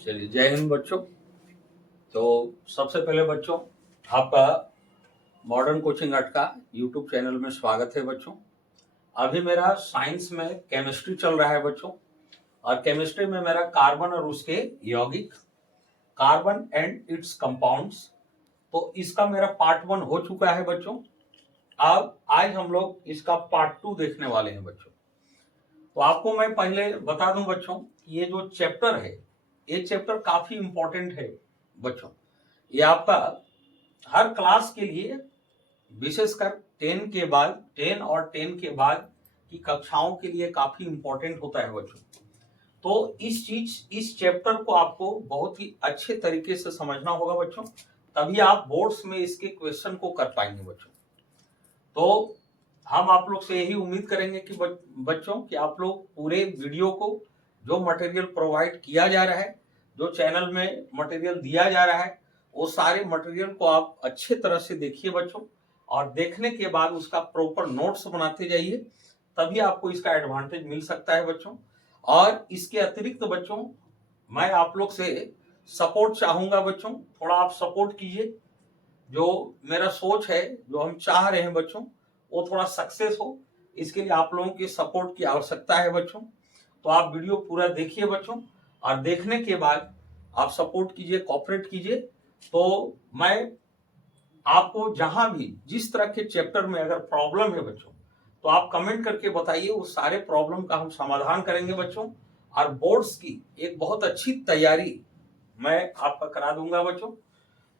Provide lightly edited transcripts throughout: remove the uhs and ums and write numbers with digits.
चलिए, जय हिंद बच्चों। तो सबसे पहले बच्चों, आपका मॉडर्न कोचिंग अट का यूट्यूब चैनल में स्वागत है बच्चों। अभी मेरा साइंस में केमिस्ट्री चल रहा है बच्चों, और केमिस्ट्री में मेरा कार्बन और उसके यौगिक, कार्बन एंड इट्स कंपाउंड्स, तो इसका मेरा पार्ट 1 हो चुका है बच्चों। अब आज हम लोग इसका पार्ट 2 देखने वाले हैं बच्चों। तो आपको मैं पहले बता दूं बच्चों, ये जो चैप्टर है, ये चैप्टर काफी इंपॉर्टेंट है बच्चों। ये आपका हर क्लास के लिए, विशेषकर 10 और 10 के बाद की कक्षाओं के लिए काफी इंपॉर्टेंट होता है बच्चों। तो इस चैप्टर को आपको बहुत ही अच्छे तरीके से समझना होगा बच्चों, तभी आप बोर्ड्स में इसके क्वेश्चन को कर पाएंगे बच्चों। तो हम आप लोग से यही उम्मीद करेंगे कि बच्चों कि आप लोग पूरे वीडियो को, जो मटेरियल प्रोवाइड किया जा रहा है, जो चैनल में मटेरियल दिया जा रहा है, वो सारे मटेरियल को आप अच्छे तरह से देखिए बच्चों, और देखने के बाद उसका प्रॉपर नोट्स बनाते जाइए, तभी आपको इसका एडवांटेज मिल सकता है बच्चों। और इसके अतिरिक्त बच्चों, मैं आप लोग से सपोर्ट चाहूंगा बच्चों, थोड़ा आप सपोर्ट कीजिए। जो मेरा सोच है, जो हम चाह रहे हैं बच्चों, वो थोड़ा सक्सेस हो, इसके लिए आप लोगों के सपोर्ट की आवश्यकता है बच्चों। तो आप वीडियो पूरा देखिए बच्चों, और देखने के बाद आप सपोर्ट कीजिए, कोऑपरेट कीजिए। तो मैं आपको जहां भी जिस तरह के चैप्टर में अगर प्रॉब्लम है बच्चों, तो आप कमेंट करके बताइए, उस सारे प्रॉब्लम का हम समाधान करेंगे बच्चों। और बोर्ड्स की एक बहुत अच्छी तैयारी मैं आपका करा दूंगा बच्चों।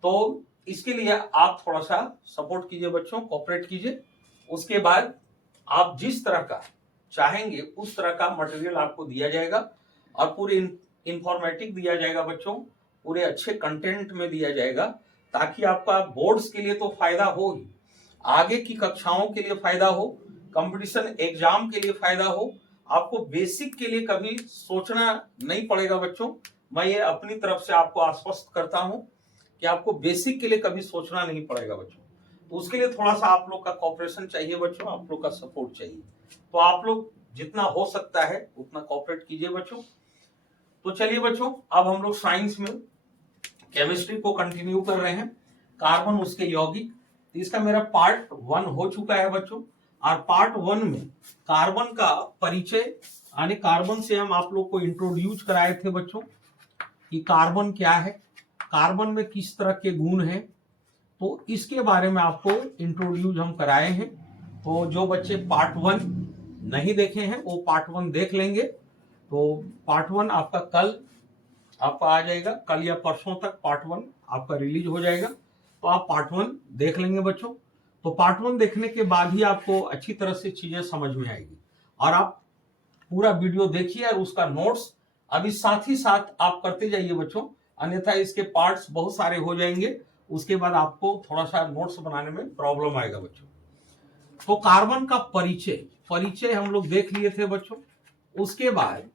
तो इसके लिए आप थोड़ा सा सपोर्ट कीजिए बच्चों, कोऑपरेट कीजिए। उसके बाद आप जिस तरह का चाहेंगे उस तरह का मटेरियल आपको दिया जाएगा, और पूरे इंफॉर्मेटिव दिया जाएगा बच्चों, पूरे अच्छे कंटेंट में दिया जाएगा, ताकि आपका बोर्ड्स के लिए तो फायदा हो ही, आगे की कक्षाओं के लिए फायदा हो, कंपटीशन एग्जाम के लिए फायदा हो। आपको बेसिक के लिए कभी सोचना नहीं पड़ेगा बच्चों। मैं ये अपनी तरफ से आपको आश्वस्त करता हूं कि आपको बेसिक के लिए कभी सोचना नहीं पड़ेगा बच्चों। तो उसके लिए थोड़ा सा आप लोग का कोऑपरेशन चाहिए बच्चों, आप लोग का सपोर्ट चाहिए। तो आप लोग जितना हो सकता है उतना कोऑपरेट कीजिए बच्चों। तो चलिए बच्चों, अब हम लोग साइंस में केमिस्ट्री को कंटिन्यू कर रहे हैं, कार्बन उसके यौगिक। तो इसका मेरा पार्ट 1 हो चुका है बच्चों, और पार्ट 1 में कार्बन का परिचय, यानी कार्बन से हम आप लोग को इंट्रोड्यूस कराए थे बच्चों कि कार्बन क्या है, कार्बन में किस तरह के गुण हैं, तो इसके बारे में आपको इंट्रोड्यूस हम कराए हैं। तो जो बच्चे पार्ट 1 नहीं देखे हैं वो पार्ट 1 देख लेंगे। तो पार्ट 1 आपका कल आपका आ जाएगा, कल या परसों तक पार्ट 1 आपका रिलीज हो जाएगा। तो आप पार्ट 1 देख लेंगे बच्चों। तो पार्ट 1 देखने के बाद ही आपको अच्छी तरह से चीजें समझ में आएगी, और आप पूरा वीडियो देखिए और उसका नोट्स अभी साथ ही साथ आप करते जाइए बच्चों, अन्यथा इसके पार्ट्स बहुत सारे हो जाएंगे, उसके बाद आपको थोड़ा सा नोट्स बनाने में प्रॉब्लम आएगा बच्चों। तो कार्बन का परिचय हम लोग देख लिए थे बच्चों। उसके बाद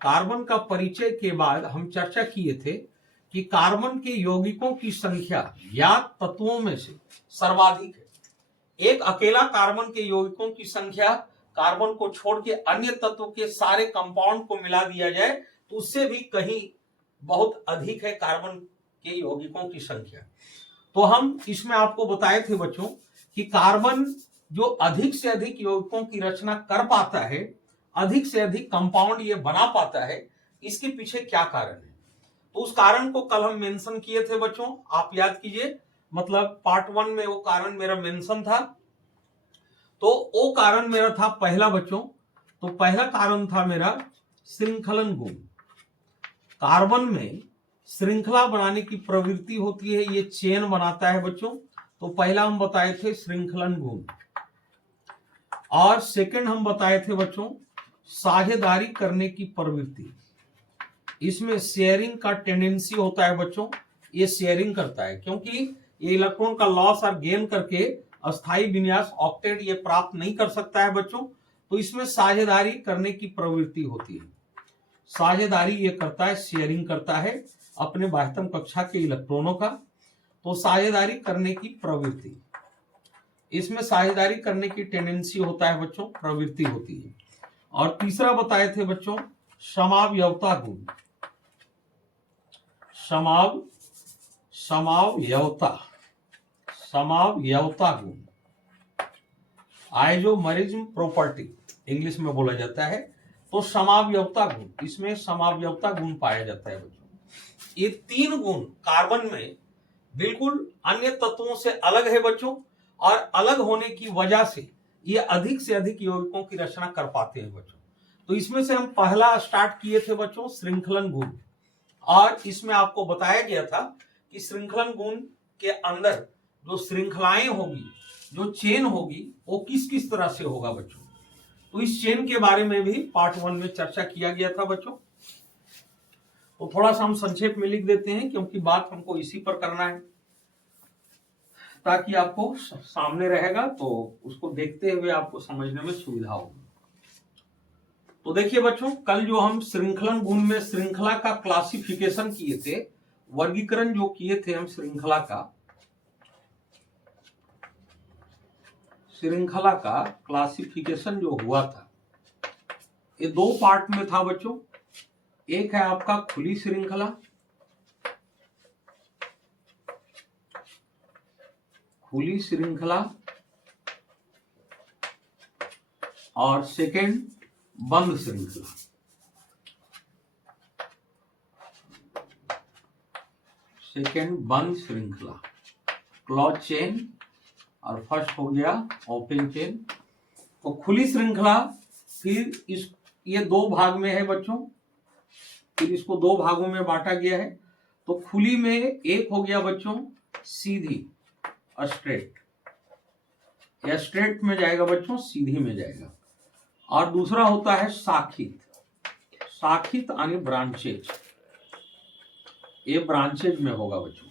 कार्बन का परिचय के बाद हम चर्चा किए थे कि कार्बन के यौगिकों की संख्या ज्ञात तत्वों में से सर्वाधिक है। एक अकेला कार्बन के यौगिकों की संख्या, कार्बन को छोड़ के अन्य तत्व के सारे कंपाउंड को मिला दिया जाए तो उससे भी कहीं बहुत अधिक है कार्बन के यौगिकों की संख्या। तो हम इसमें आपको बताए थे बच्चों कि कार्बन जो अधिक से अधिक यौगिकों की रचना कर पाता है, अधिक से अधिक कंपाउंड ये बना पाता है, इसके पीछे क्या कारण है। तो उस कारण को कल हम मेंशन किए थे बच्चों, आप याद कीजिए, मतलब पार्ट 1 में वो कारण मेरा मेंशन था। तो वो कारण मेरा था पहला बच्चों, तो पहला कारण था मेरा श्रृंखलन गुण। कार्बन में श्रृंखला बनाने की प्रवृत्ति होती है, ये चेन बनाता है बच्चों। तो पहला हम बताए थे श्रृंखलन गुण, और सेकंड हम बताए थे बच्चों साझेदारी करने की प्रवृत्ति। इसमें शेयरिंग का टेंडेंसी होता है बच्चों, ये शेयरिंग करता है, क्योंकि ये इलेक्ट्रॉन का लॉस और गेन करके अस्थाई विन्यास ऑक्टेट ये प्राप्त नहीं कर सकता है बच्चों। तो इसमें साझेदारी करने की प्रवृत्ति होती है, साझेदारी ये करता है, शेयरिंग करता है अपने बाह्यतम कक्षा के इलेक्ट्रॉनों का। तो साझेदारी करने की प्रवृत्ति, इसमें साझेदारी करने की टेंडेंसी होता है बच्चों, प्रवृत्ति होती है। और तीसरा बताए थे बच्चों समावयवता गुण। समाव समावयवता समावयवता गुण, आइसोमेरिज्म प्रॉपर्टी इंग्लिश में बोला जाता है। तो समावयवता गुण, इसमें समावयवता गुण पाया जाता है बच्चों। ये तीन गुण कार्बन में बिल्कुल अन्य तत्वों से अलग है बच्चों, और अलग होने की वजह से ये अधिक से अधिक यौगिकों की रचना कर पाते हैं बच्चों। तो इसमें से हम पहला स्टार्ट किए थे बच्चों श्रृंखलन गुण, और इसमें आपको बताया गया था कि श्रृंखलन गुण के अंदर जो श्रृंखलाएं होगी, जो चेन होगी, वो किस किस तरह से होगा बच्चों। तो इस चेन के बारे में भी पार्ट 1 में चर्चा किया गया था बच्चों। तो थोड़ा सा हम संक्षेप में लिख देते हैं, क्योंकि बात हमको इसी पर करना है, ताकि आपको सामने रहेगा तो उसको देखते हुए आपको समझने में सुविधा होगी। तो देखिए बच्चों, कल जो हम श्रृंखलन गुण में श्रृंखला का क्लासिफिकेशन किए थे, वर्गीकरण जो किए थे हम श्रृंखला का क्लासिफिकेशन जो हुआ था, ये दो पार्ट में था बच्चों। एक है आपका खुली श्रृंखला और सेकेंड बंद श्रृंखला। क्लोज चेन, और फर्स्ट हो गया ओपन चेन। तो खुली श्रृंखला फिर ये दो भाग में है बच्चों, फिर इसको दो भागों में बांटा गया है। तो खुली में एक हो गया बच्चों सीधी, स्ट्रेट, या स्ट्रेट में जाएगा बच्चों, सीधी में जाएगा। और दूसरा होता है शाखित यानी ब्रांचेज, ये ब्रांचेज में होगा बच्चों।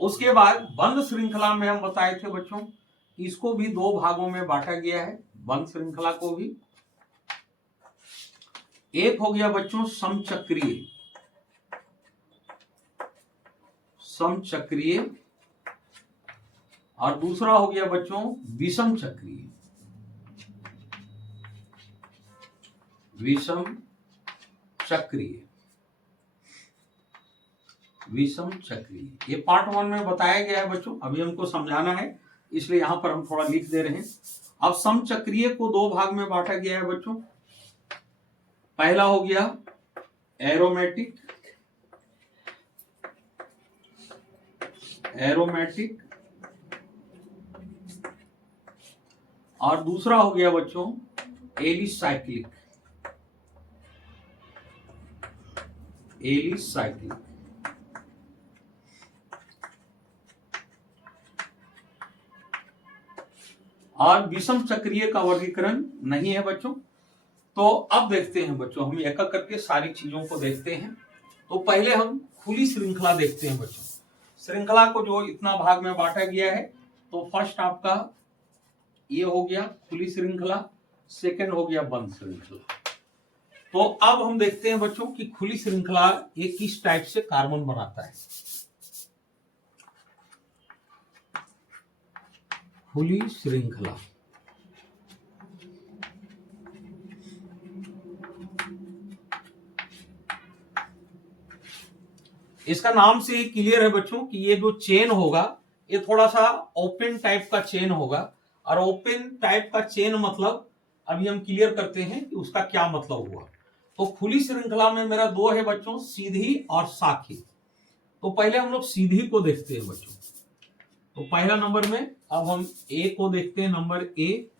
उसके बाद बंद श्रृंखला में हम बताए थे बच्चों, इसको भी दो भागों में बांटा गया है, बंद श्रृंखला को भी। एक हो गया बच्चों समचक्रीय, और दूसरा हो गया बच्चों विषम चक्रीय। ये पार्ट 1 में बताया गया है बच्चों, अभी हमको समझाना है, इसलिए यहां पर हम थोड़ा लिख दे रहे हैं। अब समचक्रीय को दो भाग में बांटा गया है बच्चों। पहला हो गया एरोमेटिक, और दूसरा हो गया बच्चों एलिसाइक्लिक। और विषम चक्रीय का वर्गीकरण नहीं है बच्चों। तो अब देखते हैं बच्चों, हम एक एक करके सारी चीजों को देखते हैं। तो पहले हम खुली श्रृंखला देखते हैं बच्चों। श्रृंखला को जो इतना भाग में बांटा गया है, तो फर्स्ट आपका ये हो गया खुली श्रृंखला, सेकंड हो गया बंद श्रृंखला। तो अब हम देखते हैं बच्चों कि खुली श्रृंखला ये किस टाइप से कार्बन बनाता है। खुली श्रृंखला, इसका नाम से क्लियर है बच्चों कि ये जो चेन होगा, ये थोड़ा सा ओपन टाइप का चेन होगा। और ओपन टाइप का चेन मतलब अभी हम क्लियर करते हैं कि उसका क्या मतलब हुआ। तो खुली श्रृंखला में मेरा दो है बच्चों, सीधी और शाखित। तो पहले हम लोग सीधी को देखते हैं बच्चों। तो पहला नंबर में अब हम ए को देखते हैं, नंबर ए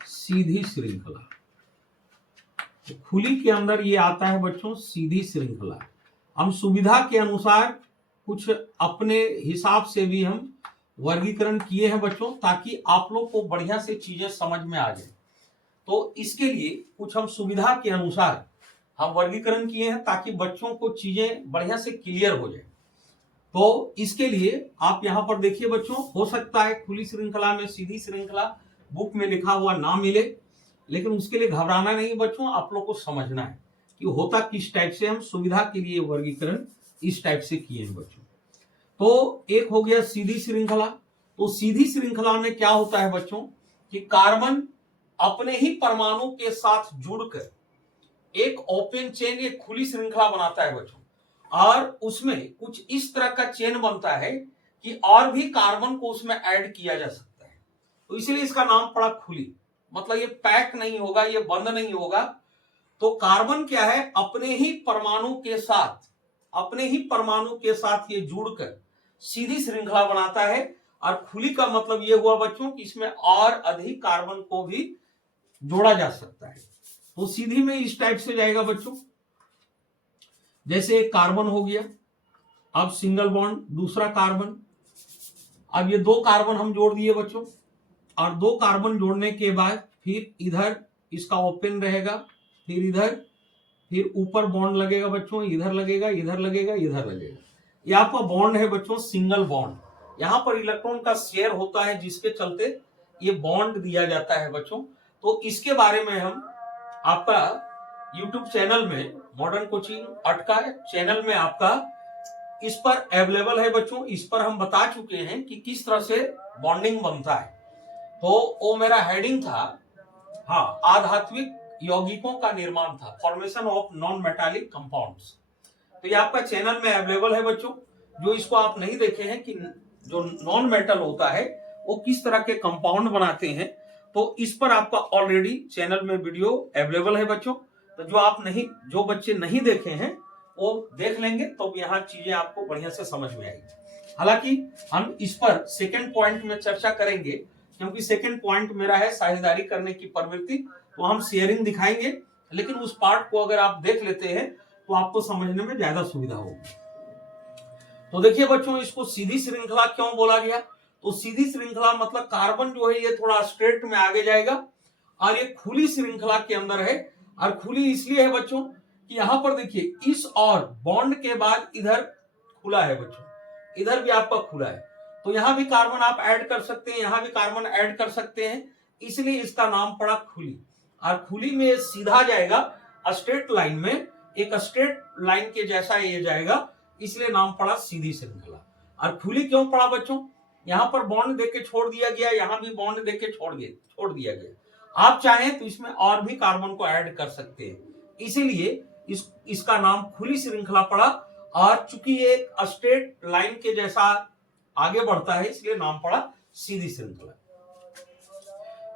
सीधी श्रृंखला। तो खुली के अंदर ये आता है बच्चों सीधी श्रृंखला। हम सुविधा के अनुसार कुछ अपने हिसाब से भी हम वर्गीकरण किए हैं बच्चों, ताकि आप लोग को बढ़िया से चीजें समझ में आ जाए। तो इसके लिए कुछ हम सुविधा के अनुसार हम वर्गीकरण किए हैं, ताकि बच्चों को चीजें बढ़िया से क्लियर हो जाए। तो इसके लिए आप यहाँ पर देखिए बच्चों, हो सकता है खुली श्रृंखला में सीधी श्रृंखला बुक में लिखा हुआ ना मिले, लेकिन उसके लिए घबराना नहीं बच्चों, आप लोग को समझना है कि होता किस टाइप से। हम सुविधा के लिए वर्गीकरण इस टाइप से किए हैं बच्चों। तो एक हो गया सीधी श्रृंखला। तो सीधी श्रृंखला में क्या होता है बच्चों कि कार्बन अपने ही परमाणु के साथ जुड़कर एक ओपन चेन, एक खुली श्रृंखला बनाता है बच्चों। और उसमें कुछ इस तरह का चेन बनता है कि और भी कार्बन को उसमें ऐड किया जा सकता है, तो इसलिए इसका नाम पड़ा खुली। मतलब ये पैक नहीं होगा, ये बंद नहीं होगा। तो कार्बन क्या है, अपने ही परमाणु के साथ ये जुड़कर सीधी श्रृंखला बनाता है। और खुली का मतलब ये हुआ बच्चों कि इसमें और अधिक कार्बन को भी जोड़ा जा सकता है। तो सीधी में इस टाइप से जाएगा बच्चों, जैसे एक कार्बन हो गया, अब सिंगल बॉन्ड, दूसरा कार्बन, अब ये 2 कार्बन हम जोड़ दिए बच्चों, और 2 कार्बन जोड़ने के बाद फिर इधर इसका ओपन रहेगा, फिर इधर, फिर ऊपर बॉन्ड लगेगा बच्चों, इधर लगेगा, इधर लगेगा, इधर लगेगा। ये आपका बॉन्ड है बच्चों, सिंगल बॉन्ड। यहां पर इलेक्ट्रॉन का शेयर होता है, जिसके चलते ये बॉन्ड दिया जाता है बच्चों। तो इसके बारे में हम आपका YouTube चैनल में, मॉडर्न कोचिंग अटका चैनल में आपका इस पर अवेलेबल है बच्चों। इस पर हम बता चुके हैं कि किस तरह से बॉन्डिंग बनता है। तो वो मेरा हेडिंग था, हाँ, आधात्विक यौगिकों का निर्माण था, formation of non metallic compounds. तो ये आपका चैनल में अवेलेबल है बच्चों। जो इसको आप नहीं देखे हैं कि जो नॉन मेटल होता है वो किस तरह के कंपाउंड बनाते हैं, तो इस पर आपका ऑलरेडी चैनल में वीडियो अवेलेबल है बच्चों। तो जो बच्चे नहीं देखे हैं वो देख लेंगे, तो यहाँ चीजें आपको बढ़िया से समझ में आएगी। हालांकि हम इस पर सेकंड पॉइंट में चर्चा करेंगे, क्योंकि सेकंड पॉइंट मेरा है साझेदारी करने की प्रवृत्ति। तो हम शेयरिंग दिखाएंगे, लेकिन उस पार्ट को अगर आप देख लेते हैं तो आपको समझने में ज्यादा सुविधा होगी। तो देखिए बच्चों, इसको सीधी श्रृंखला क्यों बोला गया? तो सीधी श्रृंखला मतलब कार्बन जो है ये थोड़ा स्ट्रेट में आगे जाएगा, और ये खुली श्रृंखला के अंदर है। और खुली इसलिए है बच्चों कि यहां पर देखिए, इस और बॉन्ड के बाद इधर खुला है बच्चों, इधर भी आपका खुला है। तो यहां भी कार्बन आप ऐड कर सकते हैं, यहां भी कार्बन ऐड कर सकते हैं, इसलिए इसका नाम पड़ा खुली। और खुली में सीधा जाएगा स्ट्रेट लाइन में, एक स्ट्रेट लाइन के जैसा ये जाएगा, इसलिए नाम पड़ा सीधी श्रृंखला। और खुली क्यों पड़ा बच्चों? यहां पर बॉन्ड देके छोड़ दिया गया, यहां भी बॉन्ड देके छोड़ दिया गया। आप चाहें तो इसमें और भी कार्बन को ऐड कर सकते हैं, इसीलिए इसका नाम खुली श्रृंखला पड़ा। और चूंकि ये एक स्ट्रेट लाइन के जैसा आगे बढ़ता है, इसलिए नाम पड़ा सीधी श्रृंखला।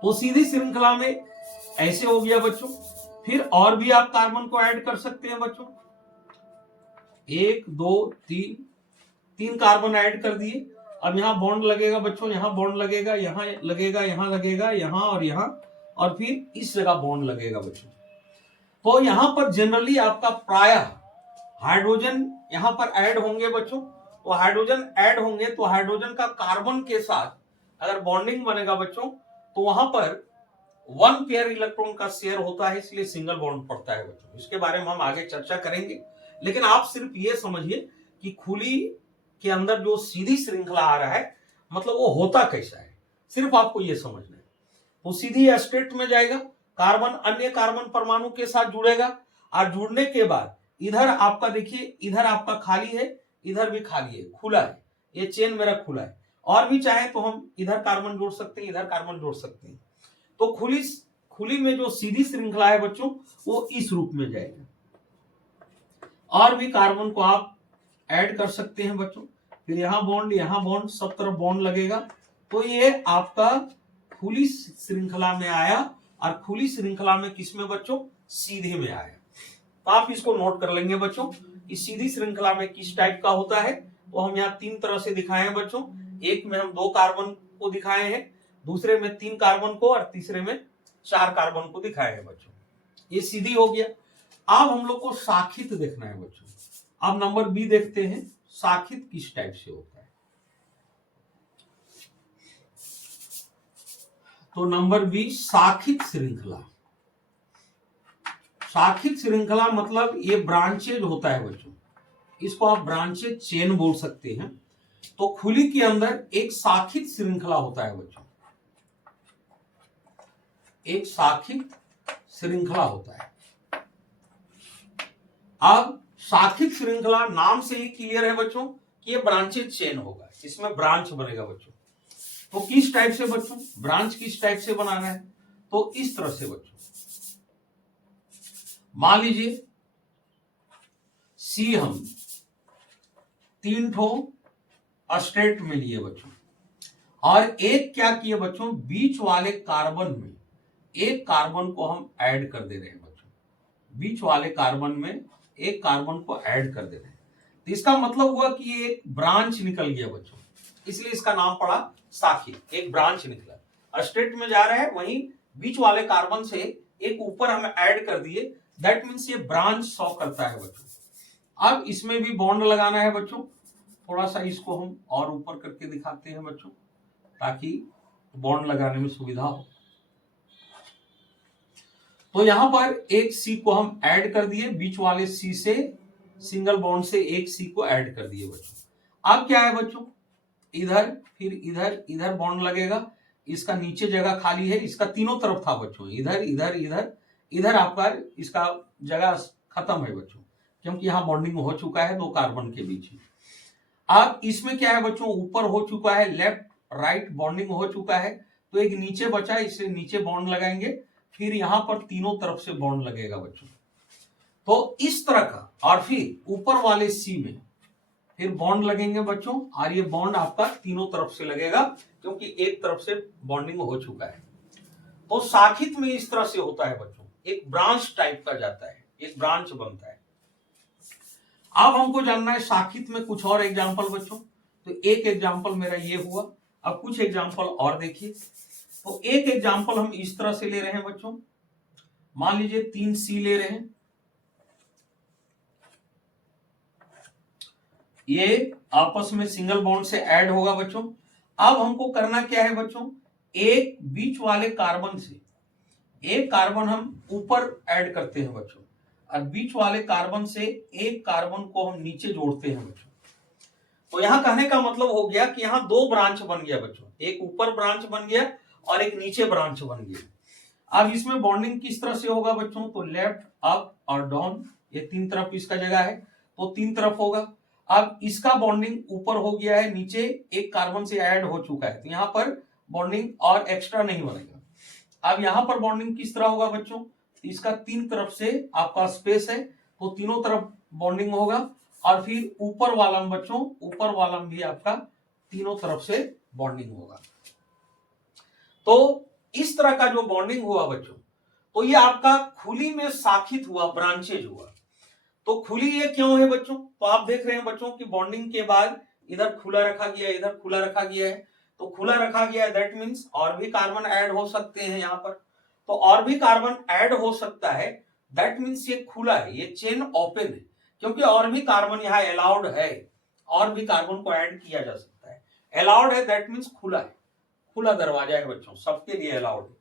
तो सीधी श्रृंखला में ऐसे हो गया बच्चों। फिर और भी आप कार्बन को ऐड कर सकते हैं बच्चों, 1 2 3 कार्बन ऐड कर दिए। अब यहाँ बॉन्ड लगेगा बच्चों, यहाँ बॉन्ड लगेगा, यहाँ लगेगा, यहाँ लगेगा, यहाँ और यहाँ, और फिर इस जगह बॉन्ड लगेगा बच्चों। तो यहाँ पर जनरली आपका प्रायः हाइड्रोजन यहाँ पर ऐड होंगे बच्चों। तो हाइड्रोजन ऐड होंगे तो हाइड्रोजन का कार्बन के साथ अगर बॉन्डिंग बनेगा बच्चों, तो वहां पर 1 पेयर इलेक्ट्रॉन का शेयर होता है, इसलिए सिंगल बॉन्ड पड़ता है बच्चों। इसके बारे में हम आगे चर्चा करेंगे, लेकिन आप सिर्फ ये समझिए कि खुली के अंदर जो सीधी श्रृंखला आ रहा है, मतलब वो होता कैसा है, सिर्फ आपको ये समझना है। तो सीधी स्ट्रेट में जाएगा, कार्बन अन्य कार्बन परमाणु के साथ जुड़ेगा, और जुड़ने के बाद इधर आपका देखिए, इधर आपका खाली है, इधर भी खाली है, खुला है, ये चेन मेरा खुला है। और भी चाहे तो हम इधर कार्बन जोड़ सकते हैं, इधर कार्बन जोड़ सकते हैं। तो खुली में जो सीधी श्रृंखला है बच्चों, वो इस रूप में जाएगा। और भी कार्बन को आप ऐड कर सकते हैं बच्चों। फिर यहाँ बॉन्ड, सब तरफ बॉन्ड लगेगा। तो ये आपका खुली श्रृंखला में आया, और खुली श्रृंखला में किसमें बच्चों? सीधे में आया। तो आप इसको नोट कर लेंगे बच्चों, इस सीधी श्रृंखला में किस टाइप का होता है। तो हम यहाँ 3 तरह से दिखाए हैं बच्चों। एक में हम 2 कार्बन को दिखाए हैं, दूसरे में 3 कार्बन को, और तीसरे में 4 कार्बन को दिखाए हैं बच्चों। ये सीधी हो गया। अब हम लोग को शाखित देखना है बच्चों। अब नंबर बी देखते हैं, शाखित किस टाइप से होता है। तो नंबर बी, शाखित श्रृंखला। शाखित श्रृंखला मतलब ये ब्रांचेज होता है बच्चों, इसको आप ब्रांचेज चेन बोल सकते हैं। तो खुली के अंदर एक शाखित श्रृंखला होता है बच्चों, एक शाखित श्रृंखला होता है। अब शाखित श्रृंखला नाम से ही क्लियर है बच्चों कि ये ब्रांचेज चेन होगा, इसमें ब्रांच बनेगा बच्चों। तो किस टाइप से बच्चों, ब्रांच किस टाइप से बनाना है? तो इस तरह से बच्चों, मान लीजिए सी हम 3 ठो स्ट्रेट में लिए बच्चों, और एक क्या किए बच्चों, बीच वाले कार्बन में एक कार्बन को हम ऐड कर दे रहे हैं बच्चों, बीच वाले कार्बन में एक कार्बन को ऐड कर दे रहे हैं। तो इसका मतलब हुआ कि ये एक ब्रांच निकल गया बच्चों, इसलिए इसका नाम पड़ा साखित, एक ब्रांच निकला। स्ट्रेट में जा रहा है, वहीं बीच वाले कार्बन से एक ऊपर हम ऐड कर दिए, दैट मीन्स ये ब्रांच शो करता है बच्चों। अब इसमें भी बॉन्ड लगाना है बच्चों, थोड़ा सा इसको हम और ऊपर करके दिखाते हैं बच्चों, ताकि बॉन्ड लगाने में सुविधा हो। तो यहां पर एक सी को हम ऐड कर दिए, बीच वाले सी से सिंगल बॉन्ड से एक सी को ऐड कर दिए बच्चों। अब क्या है बच्चों, इधर फिर इधर इधर बॉन्ड लगेगा, इसका नीचे जगह खाली है, इसका तीनों तरफ था बच्चों, इधर इधर इधर इधर आपका इसका जगह खत्म है बच्चों, क्योंकि यहां बॉन्डिंग हो चुका है दो कार्बन के बीच में। अब इसमें क्या है बच्चों, ऊपर हो चुका है, लेफ्ट राइट बॉन्डिंग हो चुका है, तो एक नीचे बचा है, इसलिए नीचे बॉन्ड लगाएंगे, फिर यहां पर तीनों तरफ से बॉन्ड लगेगा बच्चों। तो इस तरह का, और फिर ऊपर वाले सी में फिर बॉन्ड लगेंगे बच्चों, और ये बॉन्ड आपका तीनों तरफ से लगेगा, क्योंकि एक तरफ से बॉन्डिंग हो चुका है। तो साखित में इस तरह से होता है बच्चों, एक ब्रांच टाइप का जाता है, एक ब्रांच बनता है। अब हमको जानना है साखित में कुछ और एग्जाम्पल बच्चों, तो एक एग्जाम्पल मेरा ये हुआ, अब कुछ एग्जाम्पल और देखिए। तो एक एग्जाम्पल हम इस तरह से ले रहे हैं बच्चों, मान लीजिए 3 सी ले रहे हैं, ये आपस में सिंगल बॉन्ड से ऐड होगा बच्चों। अब हमको करना क्या है बच्चों, एक बीच वाले कार्बन से एक कार्बन हम ऊपर ऐड करते हैं बच्चों, और बीच वाले कार्बन से एक कार्बन को हम नीचे जोड़ते हैं बच्चों। तो यहां कहने का मतलब हो गया कि यहां दो ब्रांच बन गया बच्चों, एक ऊपर ब्रांच बन गया और एक नीचे ब्रांच बन गया। अब इसमें बॉन्डिंग किस तरह से होगा बच्चों, तो लेफ्ट अप और डाउन, ये 3 तरफ इसका जगह है, तो 3 तरफ होगा। अब इसका बॉन्डिंग ऊपर हो गया है, नीचे एक कार्बन से ऐड हो चुका है, तो यहां पर बॉन्डिंग और एक्स्ट्रा नहीं बनेगा। अब यहां पर बॉन्डिंग किस तरह होगा बच्चों, इसका 3 तरफ से आपका स्पेस है, तो तीनों तरफ बॉन्डिंग होगा, और फिर ऊपर वाला बच्चों, ऊपर वाला भी आपका तीनों तरफ से बॉन्डिंग होगा। तो इस तरह का जो बॉन्डिंग हुआ बच्चों, तो ये आपका खुली में साखित हुआ, ब्रांचेज हुआ। तो खुली ये क्यों है बच्चों, तो आप देख रहे हैं बच्चों कि बॉन्डिंग के बाद इधर खुला रखा गया, इधर खुला रखा गया है, तो खुला रखा गया है, दैट मीन्स और भी कार्बन ऐड हो सकते हैं यहाँ पर, तो और भी कार्बन ऐड हो सकता है, दैट मीन्स ये खुला है, ये चेन ओपन है, क्योंकि और भी कार्बन यहाँ अलाउड है, और भी कार्बन को ऐड किया जा सकता है। अलाउड है दैट मीन्स खुला है, खुला दरवाजा है बच्चों, सबके लिए अलाउड है।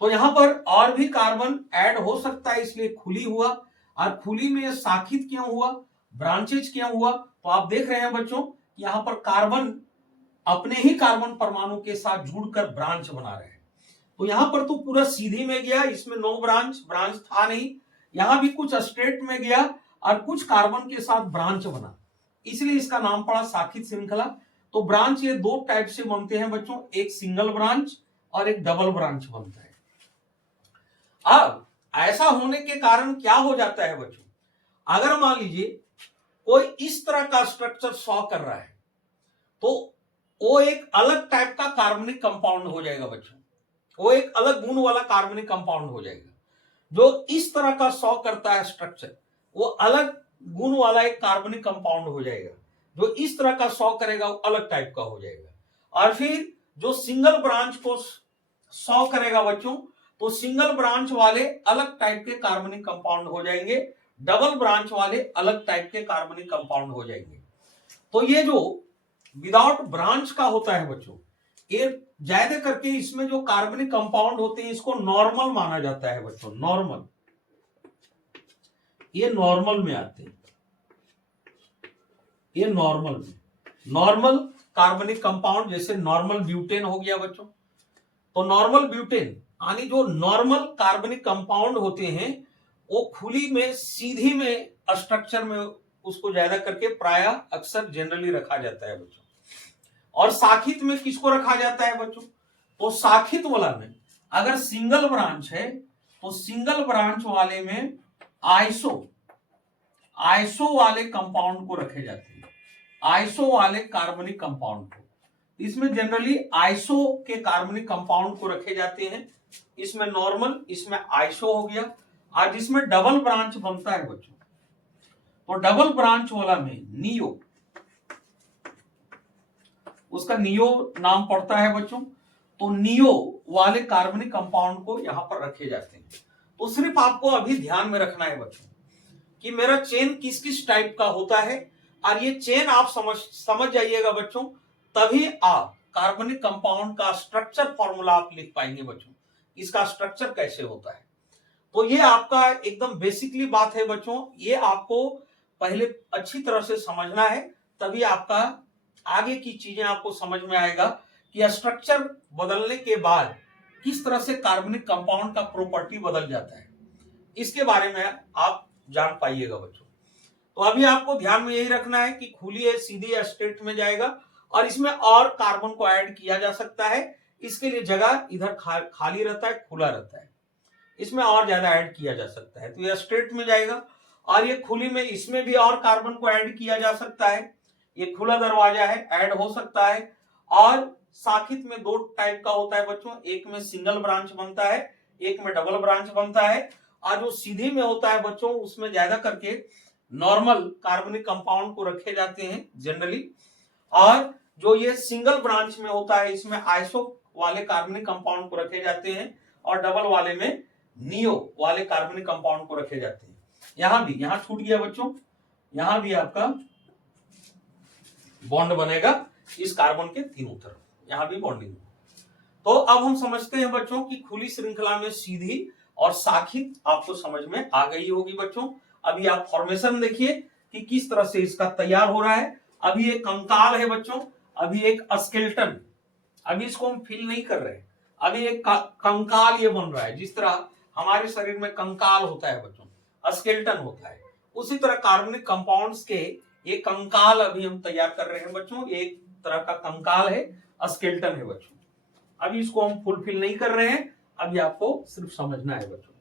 तो यहाँ पर और भी कार्बन ऐड हो सकता है, इसलिए खुली हुआ। और खुली में साखित क्यों हुआ, ब्रांचेज क्यों हुआ, तो आप देख रहे हैं बच्चों यहाँ पर कार्बन अपने ही कार्बन परमाणु के साथ जुड़कर ब्रांच बना रहे हैं। तो यहां पर तो पूरा सीधी में गया, इसमें नो ब्रांच था नहीं, यहां भी कुछ स्ट्रेट में गया और कुछ कार्बन के साथ ब्रांच बना, इसलिए इसका नाम पड़ा साखित श्रृंखला। तो ब्रांच ये 2 टाइप से बनते हैं बच्चों, एक सिंगल ब्रांच और एक डबल ब्रांच बनता है। अब ऐसा होने के कारण क्या हो जाता है बच्चों, अगर मान लीजिए कोई इस तरह का स्ट्रक्चर शो कर रहा है, तो वो एक अलग टाइप का कार्बनिक कंपाउंड हो जाएगा बच्चों, वो एक अलग गुण वाला कार्बनिक कंपाउंड हो जाएगा। जो इस तरह का शो करता है स्ट्रक्चर, वो अलग गुण वाला एक कार्बनिक कंपाउंड हो जाएगा, जो इस तरह का शो करेगा वो अलग टाइप का हो जाएगा। और फिर जो सिंगल ब्रांच को शो करेगा बच्चों, तो सिंगल ब्रांच वाले अलग टाइप के कार्बनिक कंपाउंड हो जाएंगे, डबल ब्रांच वाले अलग टाइप के कार्बनिक कंपाउंड हो जाएंगे। तो ये जो विदाउट ब्रांच का होता है बच्चों, ये ज्यादा करके इसमें जो कार्बनिक कंपाउंड होते हैं इसको नॉर्मल माना जाता है बच्चों, नॉर्मल, ये नॉर्मल में आते हैं, ये नॉर्मल में, नॉर्मल कार्बनिक कंपाउंड, जैसे नॉर्मल ब्यूटेन हो गया बच्चों। तो नॉर्मल ब्यूटेन यानी जो नॉर्मल कार्बनिक कंपाउंड होते हैं, वो खुली में सीधी में स्ट्रक्चर में उसको ज्यादा करके प्राय अक्सर जनरली रखा जाता है बच्चों। और साखित में किसको रखा जाता है बच्चों, तो साखित वाला में अगर सिंगल ब्रांच है, तो सिंगल ब्रांच वाले में आइसो वाले कंपाउंड को रखे जाते हैं, आइसो वाले कार्बनिक कंपाउंड को। इसमें जनरली आइसो के कार्बनिक कंपाउंड को रखे जाते हैं। इसमें नॉर्मल, इसमें आइसो हो गया। और जिसमें डबल ब्रांच बनता है बच्चों, तो डबल ब्रांच वाला में नियो, उसका नियो नाम पड़ता है बच्चों। तो नियो वाले कार्बनिक कंपाउंड को यहां पर रखे जाते हैं। तो सिर्फ आपको अभी ध्यान में रखना है बच्चों कि मेरा चेन किस किस टाइप का होता है, और ये चेन आप समझ जाइएगा बच्चों, तभी आप कार्बनिक कंपाउंड का स्ट्रक्चर फॉर्मूला आप लिख पाएंगे बच्चों, इसका स्ट्रक्चर कैसे होता है। तो ये आपका एकदम बेसिकली बात है बच्चों, ये आपको पहले अच्छी तरह से समझना है, तभी आपका आगे की चीजें आपको समझ में आएगा कि स्ट्रक्चर बदलने के बाद किस तरह से कार्बनिक कंपाउंड का प्रॉपर्टी बदल जाता है, इसके बारे में आप जान पाइएगा बच्चों। तो अभी आपको ध्यान में यही रखना है कि खुली है सीधी स्टेट में जाएगा, और इसमें और कार्बन को ऐड किया जा सकता है। इसके लिए जगह इधर खाली रहता है, खुला रहता है, इसमें और ज्यादा ऐड किया जा सकता है। तो यह स्ट्रेट में जाएगा, और ये खुली में इसमें भी और कार्बन को ऐड किया जा सकता है। ये खुला दरवाजा है, ऐड हो सकता है। और साखित में दो टाइप का होता है बच्चों, एक में सिंगल ब्रांच बनता है, एक में डबल ब्रांच बनता है। और जो सीधी में होता है बच्चों, उसमें ज्यादा करके नॉर्मल कार्बनिक कंपाउंड को रखे जाते हैं जनरली। और जो ये सिंगल ब्रांच में होता है, इसमें आइसो वाले कार्बनिक कंपाउंड को रखे जाते हैं, और डबल वाले में नियो वाले कार्बनिक कंपाउंड को रखे जाते हैं। यहां भी, यहां छूट गया बच्चों, यहां भी आपका बॉन्ड बनेगा इस कार्बन के तीनों तरफ, यहां भी बॉन्डिंग। तो अब हम समझते हैं बच्चों कि खुली श्रृंखला में सीधी और साखित आपको समझ में आ गई होगी बच्चों। अभी आप फॉर्मेशन देखिए कि किस तरह से इसका तैयार हो रहा है। अभी एक कंकाल है बच्चों, अभी एक स्केलेटन, अभी इसको हम फिल नहीं कर रहे, अभी एक कंकाल ये बन रहा है। जिस तरह हमारे शरीर में कंकाल होता है बच्चों, स्केलेटन होता है, उसी तरह कार्बनिक कंपाउंड्स के ये कंकाल अभी हम तैयार कर रहे हैं बच्चों। एक तरह का कंकाल है, स्केलेटन है बच्चों। अभी इसको हम फुलफिल नहीं कर रहे हैं, अभी आपको सिर्फ समझना है बच्चों।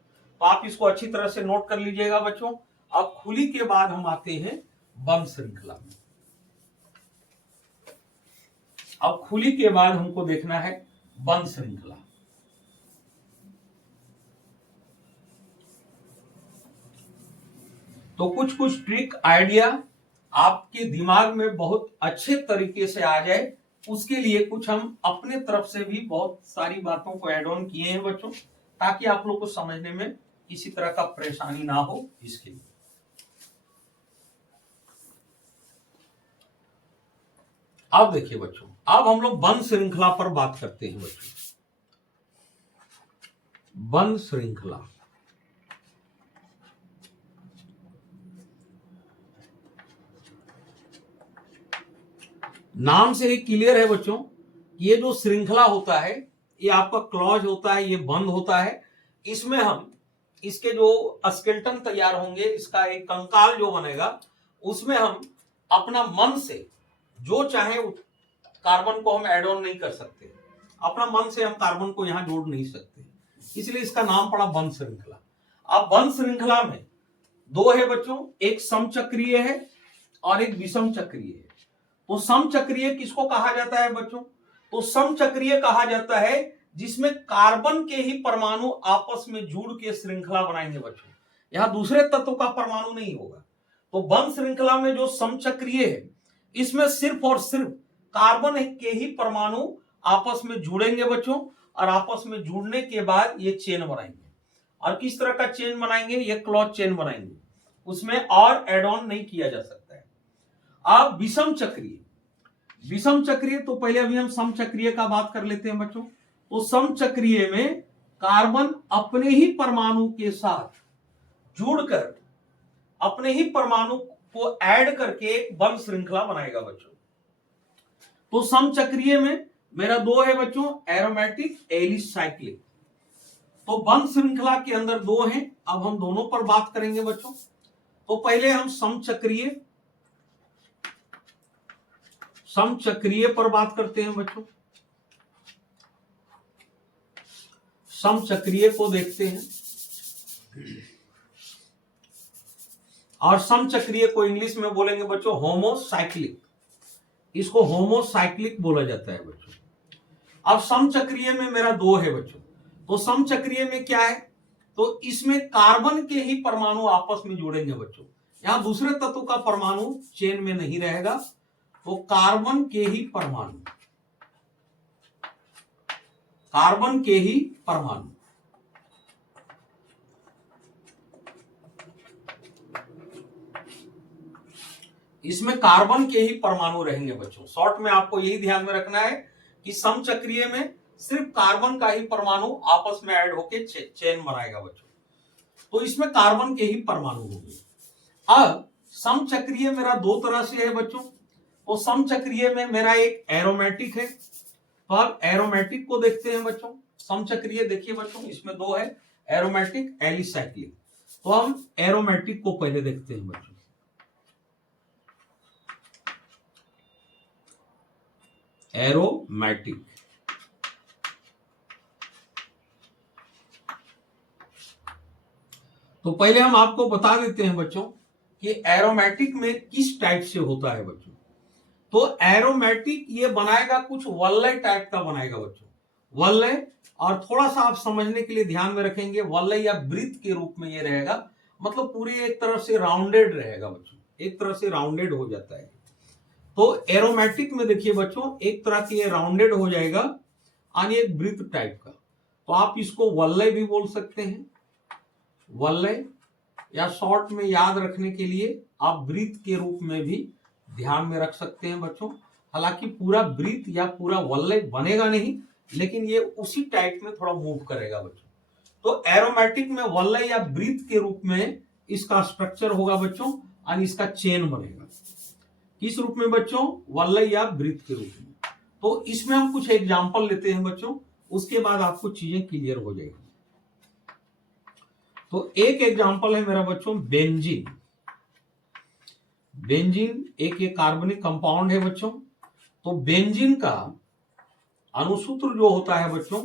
तो आप इसको अच्छी तरह से नोट कर लीजिएगा बच्चों। अब खुली के बाद हम आते हैं बंद श्रृंखला में। अब खुली के बाद हमको देखना है बंद श्रृंखला। तो कुछ कुछ ट्रिक आइडिया आपके दिमाग में बहुत अच्छे तरीके से आ जाए, उसके लिए कुछ हम अपने तरफ से भी बहुत सारी बातों को ऐड ऑन किए हैं बच्चों, ताकि आप लोग को समझने में किसी तरह का परेशानी ना हो, इसके लिए। अब देखिए बच्चों, अब हम लोग बंद श्रृंखला पर बात करते हैं बच्चों। बंद श्रृंखला, नाम से ही क्लियर है बच्चों, ये जो श्रृंखला होता है ये आपका क्लॉज होता है, ये बंद होता है। इसमें हम इसके जो स्केलेटन तैयार होंगे, इसका एक कंकाल जो बनेगा, उसमें हम अपना मन से जो चाहे कार्बन को हम एड ऑन नहीं कर सकते, अपना मन से हम कार्बन को यहां जोड़ नहीं सकते, इसलिए इसका नाम पड़ा बंद श्रृंखला। अब बंद श्रृंखला में दो है बच्चों, एक समचक्रीय है और एक विषम चक्रीय है। तो समचक्रीय किसको कहा जाता है बच्चों? तो समचक्रीय कहा जाता है जिसमें कार्बन के ही परमाणु आपस में जुड़ के श्रृंखला बनाएंगे बच्चों, यहां दूसरे तत्व का परमाणु नहीं होगा। तो बंद श्रृंखला में जो समचक्रीय है, इसमें सिर्फ और सिर्फ कार्बन के ही परमाणु आपस में जुड़ेंगे बच्चों, और आपस में जुड़ने के बाद ये चेन बनाएंगे। और किस तरह का चेन बनाएंगे? ये क्लॉज चेन बनाएंगे, उसमें और एड ऑन नहीं किया जा सकता है। अब विषम चक्रीय, विषम चक्रीय, तो पहले अभी हम समचक्रीय का बात कर लेते हैं बच्चों। तो समचक्रीय में कार्बन अपने ही परमाणु के साथ जुड़कर अपने ही परमाणु को ऐड करके बंद श्रृंखला बनाएगा बच्चों। तो समचक्रीय में मेरा दो है बच्चों, एरोमेटिक, एलिसाइक्लिक। तो बंद श्रृंखला के अंदर दो हैं, अब हम दोनों पर बात करेंगे बच्चों। तो पहले हम समचक्रीय पर बात करते हैं बच्चों। समचक्रीय को देखते हैं, और समचक्रीय को इंग्लिश में बोलेंगे बच्चों होमोसाइक्लिक। इसको होमोसाइक्लिक बोला जाता है बच्चों। अब समचक्रीय में मेरा 2 है बच्चों, तो समचक्रीय में क्या है, तो इसमें कार्बन के ही परमाणु आपस में जुड़ेंगे बच्चों। यहां दूसरे तत्व का परमाणु चेन में नहीं रहेगा, तो कार्बन के ही परमाणु, कार्बन के ही परमाणु, इसमें कार्बन के ही परमाणु रहेंगे बच्चों। शॉर्ट में आपको यही ध्यान में रखना है कि समचक्रीय में सिर्फ कार्बन का ही परमाणु आपस में ऐड होकर चेन बनाएगा बच्चों, तो इसमें कार्बन के ही परमाणु होंगे। अब समचक्रीय मेरा 2 तरह से है बच्चों, तो समचक्रीय में मेरा एक एरोमेटिक है, तो अब एरोमेटिक को देखते हैं बच्चों। समचक्रीय देखिए बच्चों, इसमें 2 है, एरोमेटिक, एलिसाइक्लिक। तो हम एरोमेटिक को पहले देखते हैं बच्चों। एरोमेटिक, तो पहले हम आपको बता देते हैं बच्चों कि एरोमेटिक में किस टाइप से होता है बच्चों। तो एरोमेटिक ये बनाएगा कुछ वलय टाइप का बनाएगा बच्चों, वलय, और थोड़ा सा आप समझने के लिए ध्यान में रखेंगे, वलय या वृत्त के रूप में ये रहेगा, मतलब पूरी एक तरह से राउंडेड रहेगा बच्चों, एक तरह से राउंडेड हो जाता है। तो एरोमेटिक में देखिए बच्चों, एक तरह की ये राउंडेड हो जाएगा और ये वृत्त टाइप का, तो आप इसको वलय भी बोल सकते हैं, वलय, या शॉर्ट में याद रखने के लिए आप वृत्त के रूप में भी ध्यान में रख सकते हैं बच्चों। हालांकि पूरा वृत्त या पूरा वलय बनेगा नहीं, लेकिन ये उसी टाइप में थोड़ा मूव करेगा बच्चों। तो एरोमेटिक में वलय या वृत्त के रूप में इसका स्ट्रक्चर होगा बच्चों, और इसका चेन बनेगा। किस रूप में बच्चों, वलय या वृत्त के रूप में। तो इसमें हम कुछ एग्जाम्पल लेते हैं बच्चों, उसके बाद आपको चीजें क्लियर हो जाएगी। तो एक एग्जाम्पल है मेरा बच्चों बेंजीन। बेंजीन एक कार्बनिक कंपाउंड है बच्चों। तो बेंजीन का अनुसूत्र जो होता है बच्चों,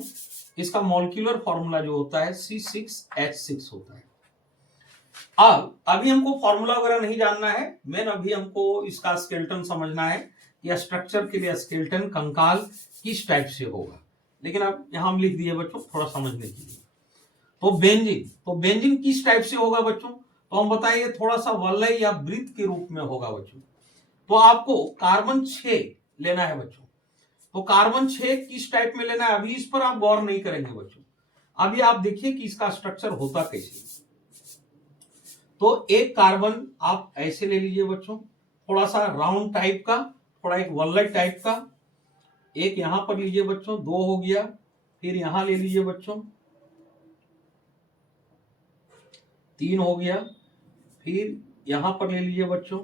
इसका मॉलिक्यूलर फॉर्मूला जो होता है C6H6 होता है। अब अभी हमको फॉर्मूला वगैरह नहीं जानना है, मेन अभी हमको इसका स्केलेटन समझना है कि स्ट्रक्चर के लिए स्केलेटन, कंकाल किस टाइप से होगा। लेकिन अब यहां हम लिख दिए बच्चों थोड़ा समझने के लिए। तो बेंजीन किस टाइप से होगा बच्चों, तो हम बताइए थोड़ा सा वलय या वृत्त के रूप में होगा बच्चों। तो आपको कार्बन 6 लेना है बच्चों। तो कार्बन 6 किस टाइप में लेना है, अभी इस पर आप गौर नहीं करेंगे बच्चों, अभी आप देखिए कि इसका स्ट्रक्चर होता कैसे। तो एक कार्बन आप ऐसे ले लीजिए बच्चों, थोड़ा सा राउंड टाइप का, थोड़ा एक वलय टाइप का। एक यहां पर लीजिए बच्चों, 2 हो गया, फिर यहां ले लीजिए बच्चों, 3 हो गया, फिर यहां पर ले लीजिए बच्चों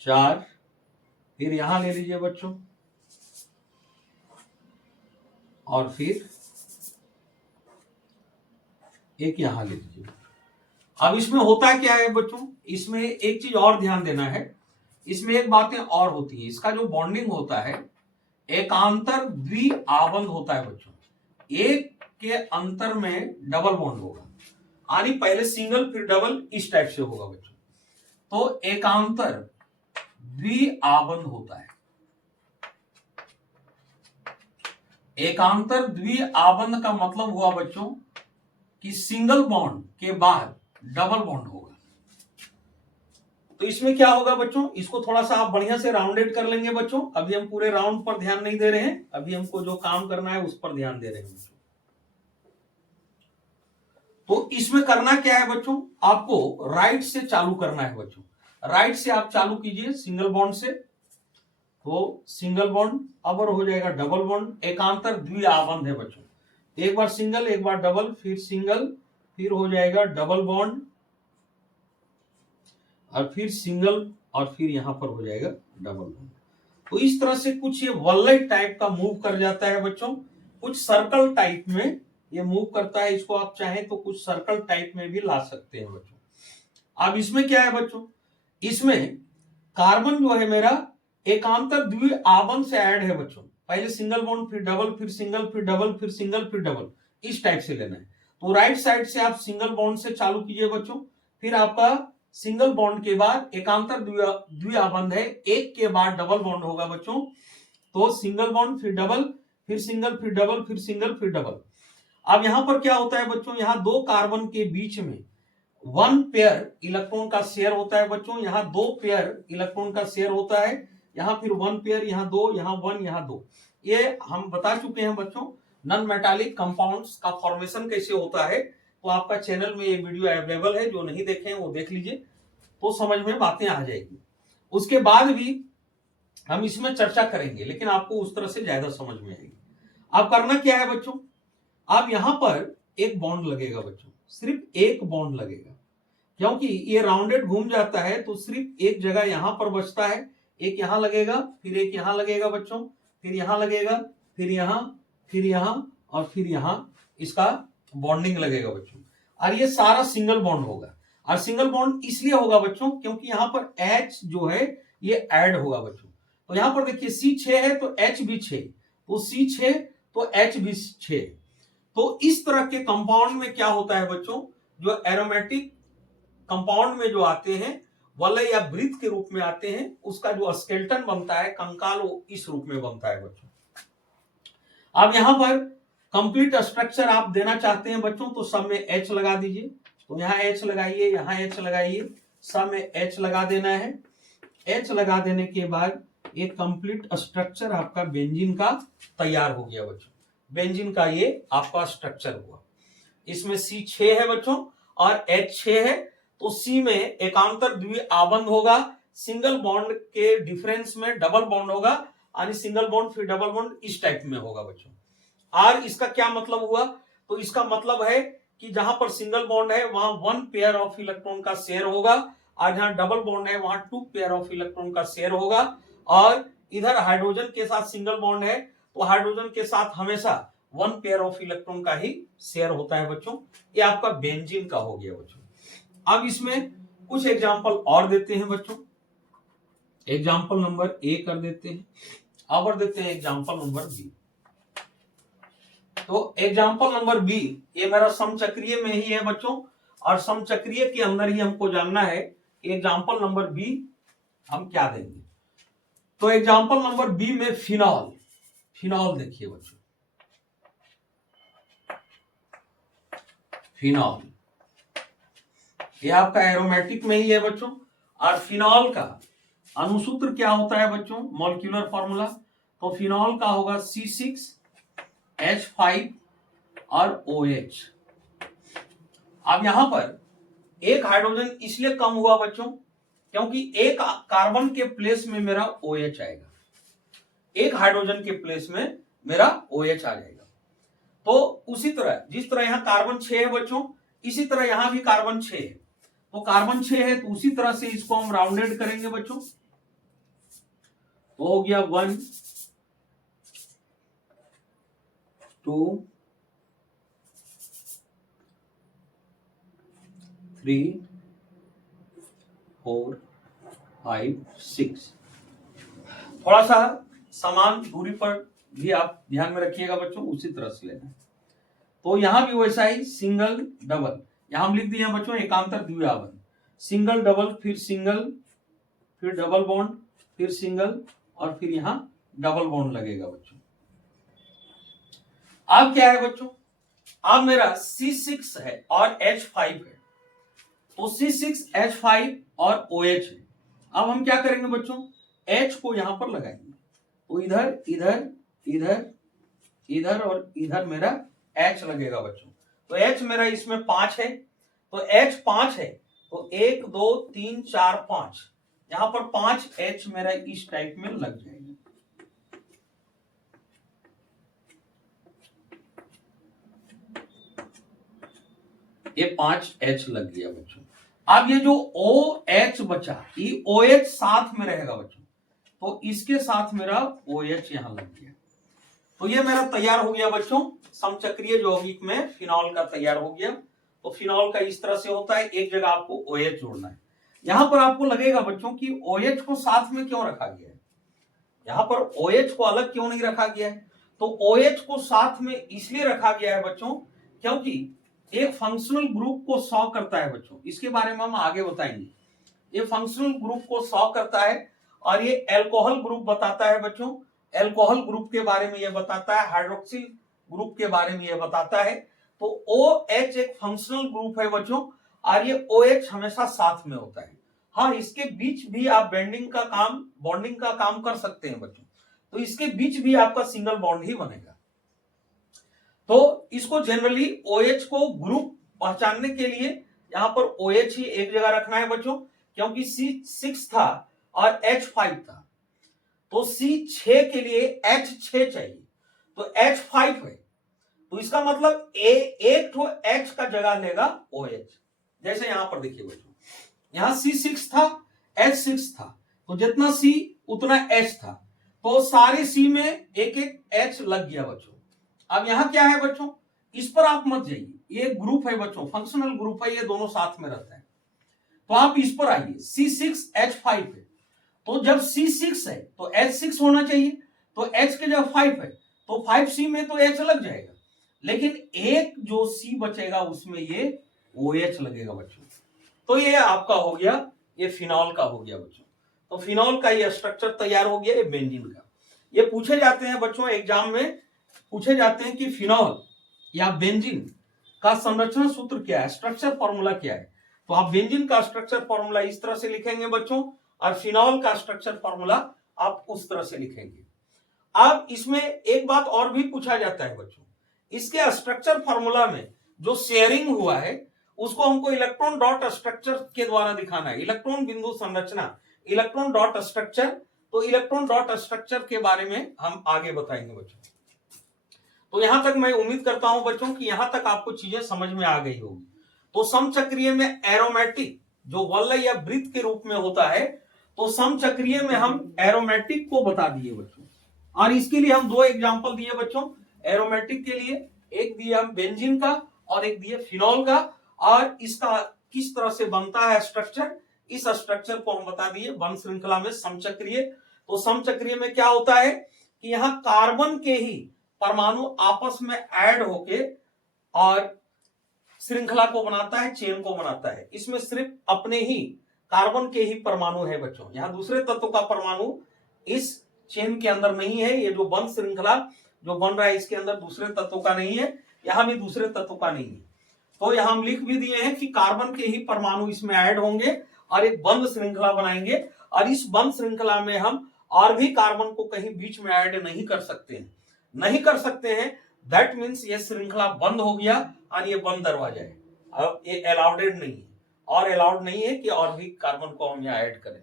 4, फिर यहां ले लीजिए बच्चों, और फिर एक यहां ले लीजिए। अब इसमें होता क्या है बच्चों, इसमें एक चीज और ध्यान देना है, इसमें एक बातें और होती है, इसका जो बॉन्डिंग होता है एकांतर द्विआबंध होता है बच्चों। एक के अंतर में डबल बॉन्ड होगा, यानी पहले सिंगल फिर डबल, इस टाइप से होगा बच्चों। तो एकांतर द्विआबंध होता है। एकांतर द्विआबंध का मतलब हुआ बच्चों कि सिंगल बॉन्ड के बाद डबल बॉन्ड होगा। तो इसमें क्या होगा बच्चों, इसको थोड़ा सा आप बढ़िया से राउंडेड कर लेंगे बच्चों। अभी हम पूरे राउंड पर ध्यान नहीं दे रहे हैं, अभी हमको जो काम करना है उस पर ध्यान दे रहे हैं बच्चों। तो इसमें करना क्या है बच्चों, आपको राइट से चालू करना है बच्चों। राइट से आप चालू कीजिए सिंगल बॉन्ड से, तो सिंगल बॉन्ड अब हो जाएगा डबल बॉन्ड। एकांतर द्विआबंध है बच्चों, एक बार सिंगल, एक बार डबल, फिर सिंगल, फिर हो जाएगा डबल बॉन्ड, और फिर सिंगल, और फिर यहां पर हो जाएगा डबल बॉन्ड। तो इस तरह से कुछ ये वलय टाइप का मूव कर जाता है बच्चों, कुछ सर्कल टाइप में ये मूव करता है। इसको आप चाहें तो कुछ सर्कल टाइप में भी ला सकते हैं बच्चों। अब इसमें क्या है बच्चों, इसमें कार्बन जो है मेरा एकांतर द्विआबंध से ऐड है बच्चों। पहले सिंगल बॉन्ड, फिर डबल, फिर सिंगल, फिर डबल, फिर सिंगल, फिर डबल, इस टाइप से लेना है। तो राइट साइड से आप सिंगल बॉन्ड से चालू कीजिए बच्चों, फिर आपका सिंगल बॉन्ड के बाद एकांतर द्विआबंध है, एक के बाद डबल बॉन्ड होगा बच्चों, तो सिंगल बॉन्ड फिर डबल फिर सिंगल फिर डबल फिर सिंगल फिर डबल। अब यहां पर क्या होता है बच्चों, यहां दो कार्बन के बीच में 1 पेयर इलेक्ट्रॉन का शेयर होता है बच्चों, यहां 2 पेयर इलेक्ट्रॉन का शेयर होता है, यहां फिर 1 पेयर, यहां 2, यहां 1, यहां 2। ये हम बता चुके हैं बच्चों नॉन मेटालिक कंपाउंड्स का फॉर्मेशन कैसे होता है, तो आपका चैनल में ये वीडियो अवेलेबल है, जो नहीं देखे हैं वो देख लीजिए तो समझ में बातें आ जाएगी। उसके बाद भी हम इसमें चर्चा करेंगे, लेकिन आपको उस तरह से ज्यादा समझ में आएगी। अब करना क्या है बच्चों, आप यहां पर एक बॉन्ड लगेगा बच्चों, सिर्फ एक बॉन्ड लगेगा, क्योंकि ये राउंडेड घूम जाता है तो सिर्फ एक जगह यहां पर बचता है, एक यहां लगेगा, फिर एक यहां लगेगा बच्चों, फिर यहां लगेगा, फिर यहां, फिर यहां और फिर यहां इसका बॉन्डिंग लगेगा बच्चों। और ये सारा सिंगल बॉन्ड होगा, और सिंगल बॉन्ड इसलिए होगा बच्चों क्योंकि यहां पर H जो है ये ऐड होगा बच्चों। तो यहां पर देखिए C6 है तो H भी 6, तो C6 तो H भी 6। तो इस तरह के कंपाउंड में क्या होता है बच्चों, जो एरोमेटिक कंपाउंड में जो आते हैं वलय या वृत्त के रूप में आते हैं, उसका जो स्केलेटन बनता है, कंकाल, वो इस रूप में बनता है बच्चों। अब यहां पर कंप्लीट स्ट्रक्चर आप देना चाहते हैं बच्चों तो सब में H लगा दीजिए, तो यहां H लगाइए, यहां H लगाइए, सब में H लगा देना है। H लगा देने के बाद एक कंप्लीट स्ट्रक्चर आपका बेंजीन का तैयार हो गया बच्चों। बेंजीन का ये आपका स्ट्रक्चर हुआ। इसमें C6 है बच्चों और H6 है, तो C में एकांतर द्विआबंध होगा, सिंगल बॉन्ड के डिफरेंस में डबल बॉन्ड होगा, यानी सिंगल बॉन्ड फिर डबल बॉन्ड इस टाइप में होगा बच्चों। और इसका क्या मतलब हुआ, तो इसका मतलब है कि जहां पर सिंगल बॉन्ड है वहां 1 पेयर ऑफ इलेक्ट्रॉन का शेयर होगा, और जहां डबल बॉन्ड है वहां 2 पेयर ऑफ इलेक्ट्रॉन का शेयर होगा। और इधर हाइड्रोजन के साथ सिंगल बॉन्ड है तो हाइड्रोजन के साथ हमेशा 1 पेयर ऑफ इलेक्ट्रॉन का ही शेयर होता है बच्चों। ये आपका बेंजीन का हो गया बच्चों। अब इसमें कुछ एग्जांपल और देते हैं बच्चों। एग्जांपल नंबर ए कर देते हैं, अब देते हैं एग्जांपल नंबर बी। तो एग्जांपल नंबर बी ये मेरा समचक्रीय में ही है बच्चों, और समचक्रीय के अंदर ही हमको जानना है एग्जांपल नंबर बी हम क्या देंगे। तो एग्जांपल नंबर बी में फिनॉल, फिनॉल देखिए बच्चों, फिनॉल ये आपका एरोमेटिक में ही है बच्चों। और फिनॉल का अनुसूत्र क्या होता है बच्चों, मॉलिक्यूलर फॉर्मूला, तो फिनॉल का होगा C6H5 और OH। अब यहां पर एक हाइड्रोजन इसलिए कम हुआ बच्चों क्योंकि एक कार्बन के प्लेस में मेरा OH आएगा, एक हाइड्रोजन के प्लेस में मेरा OH आ जाएगा। तो उसी तरह जिस तरह यहां कार्बन 6 है बच्चों, इसी तरह यहां भी कार्बन 6 है, तो कार्बन 6 है तो उसी तरह से इसको हम राउंडेड करेंगे बच्चों, तो हो गया 1 2 3 4 5 6। थोड़ा सा समान दूरी पर भी आप ध्यान में रखिएगा बच्चों, उसी तरह से लेना। तो यहां भी वैसा ही सिंगल डबल, यहां हम लिख दिए हैं बच्चों एकांतर द्विआबंध, सिंगल डबल फिर सिंगल फिर डबल बॉन्ड फिर सिंगल और फिर यहां डबल बॉन्ड लगेगा बच्चों। अब क्या है बच्चों, अब मेरा C6 है और H5 है, तो C6H5 और OH है। अब हम क्या करेंगे बच्चों, H को यहां पर लगाएंगे, तो इधर इधर इधर इधर और इधर मेरा H लगेगा बच्चों। तो H मेरा इसमें 5 है, तो H 5 है, तो 1 2 3 4 5, यहां पर 5 H मेरा इस टाइप में लग जाएगा। ये 5 H लग गया बच्चों। अब ये जो OH बचा, ये OH साथ में रहेगा बच्चों, तो इसके साथ मेरा OH यहां लग गया। तो ये मेरा तैयार हो गया बच्चों, समचक्रीय यौगिक में फिनॉल का तैयार हो गया। तो फिनॉल का इस तरह से होता है, एक जगह आपको OH जोड़ना है। यहां पर आपको लगेगा बच्चों कि OH को साथ में क्यों रखा गया है, यहां पर OH को अलग क्यों नहीं रखा गया है। तो OH को साथ में इसलिए रखा गया है बच्चों क्योंकि एक फंक्शनल ग्रुप को शो करता है बच्चों, इसके बारे में हम आगे बताएंगे ये फंक्शनल ग्रुप को 100 करता है और ये एल्कोहल ग्रुप बताता है बच्चों, एल्कोहल ग्रुप के बारे में ये बताता है, हाइड्रोक्सिल ग्रुप के बारे में ये बताता है। तो OH एक फंक्शनल ग्रुप है बच्चों और ये OH हमेशा साथ में होता है। हाँ, इसके बीच भी आप बॉन्डिंग का काम कर सकते हैं बच्चों, तो इसके बीच भी आपका सिंगल बॉन्ड ही बनेगा। तो इसको जनरली OH को ग्रुप पहचानने के लिए यहां पर OH ही एक जगह रखना है बच्चों, क्योंकि C6 था और H5 था, तो C6 के लिए H6 चाहिए, तो H5 है, तो इसका मतलब एक तो H का जगह लेगा OH। जैसे यहां पर देखिए बच्चों, यहां C6 था, H6 था, तो जितना C उतना H था, तो सारे C में एक एक H लग गया बच्चों। अब यहां क्या है बच्चों, इस पर आप मत जाइए, ये ग्रुप है बच्चों, फंक्शनल ग्रुप है, ये दोनों साथ में रहता है। तो आप इस पर आइए, C6H5 है, तो जब C6 है तो H6 होना चाहिए, तो H के जब 5 है तो 5C में तो H लग जाएगा, लेकिन एक जो C बचेगा उसमें ये OH लगेगा बच्चों। तो ये आपका हो गया, ये फिनॉल का हो गया बच्चों। तो फिनॉल का ये स्ट्रक्चर तैयार हो गया, ये बेंजीन का। ये पूछे जाते हैं बच्चों एग्जाम में, पूछे जाते हैं कि फिनॉल या बेंजीन का संरचना सूत्र क्या है, स्ट्रक्चर फॉर्मूला क्या है। तो आप बेंजीन का स्ट्रक्चर फॉर्मूला इस तरह से लिखेंगे बच्चों, और फिनॉल का स्ट्रक्चर फॉर्मूला आप उस तरह से लिखेंगे। अब इसमें एक बात और भी पूछा जाता है बच्चों, इसके स्ट्रक्चर फॉर्मूला में जो शेयरिंग हुआ है उसको हमको इलेक्ट्रॉन डॉट स्ट्रक्चर के द्वारा दिखाना है, इलेक्ट्रॉन बिंदु संरचना, इलेक्ट्रॉन डॉट स्ट्रक्चर। तो इलेक्ट्रॉन डॉट स्ट्रक्चर के बारे में हम आगे बताएंगे बच्चों। तो यहां तक मैं उम्मीद करता हूं बच्चों कि यहां तक आपको चीजें समझ में आ गई होगी। तो समचक्रीय में एरोमेटिक जो वलय या वृत्त के रूप में होता है, तो समचक्रीय में हम एरोमेटिक को बता दिए बच्चों, और इसके लिए हम 2 एग्जांपल दिए बच्चों एरोमेटिक के लिए, एक दिया हम बेंजीन का और एक दिया फिनॉल का, और इसका किस तरह से बनता है स्ट्रक्चर, इस स्ट्रक्चर को हम बता दिए बंध श्रृंखला में समचक्रीय। तो समचक्रीय में क्या होता है कि यहां कार्बन के ही परमाणु आपस में ऐड होके और श्रृंखला को बनाता है, चेन को बनाता है। इसमें सिर्फ अपने ही कार्बन के ही परमाणु है बच्चों, यहां दूसरे तत्व का परमाणु इस चेन के अंदर नहीं है। ये जो बंध श्रृंखला जो बन रहा है इसके अंदर दूसरे तत्व का नहीं है, यहां भी दूसरे तत्व का नहीं है। तो यहां हम लिख भी दिए हैं कि कार्बन के ही परमाणु इसमें ऐड होंगे और एक बंध श्रृंखला बनाएंगे, और इस बंध श्रृंखला में हम और भी कार्बन को कहीं बीच में ऐड नहीं कर सकते हैं, दैट मीन्स ये श्रृंखला बंद हो गया और ये बंद दरवाजा है। अब ये अलाउडेड नहीं है, और अलाउड नहीं है कि और भी कार्बन को हम यहाँ ऐड करें।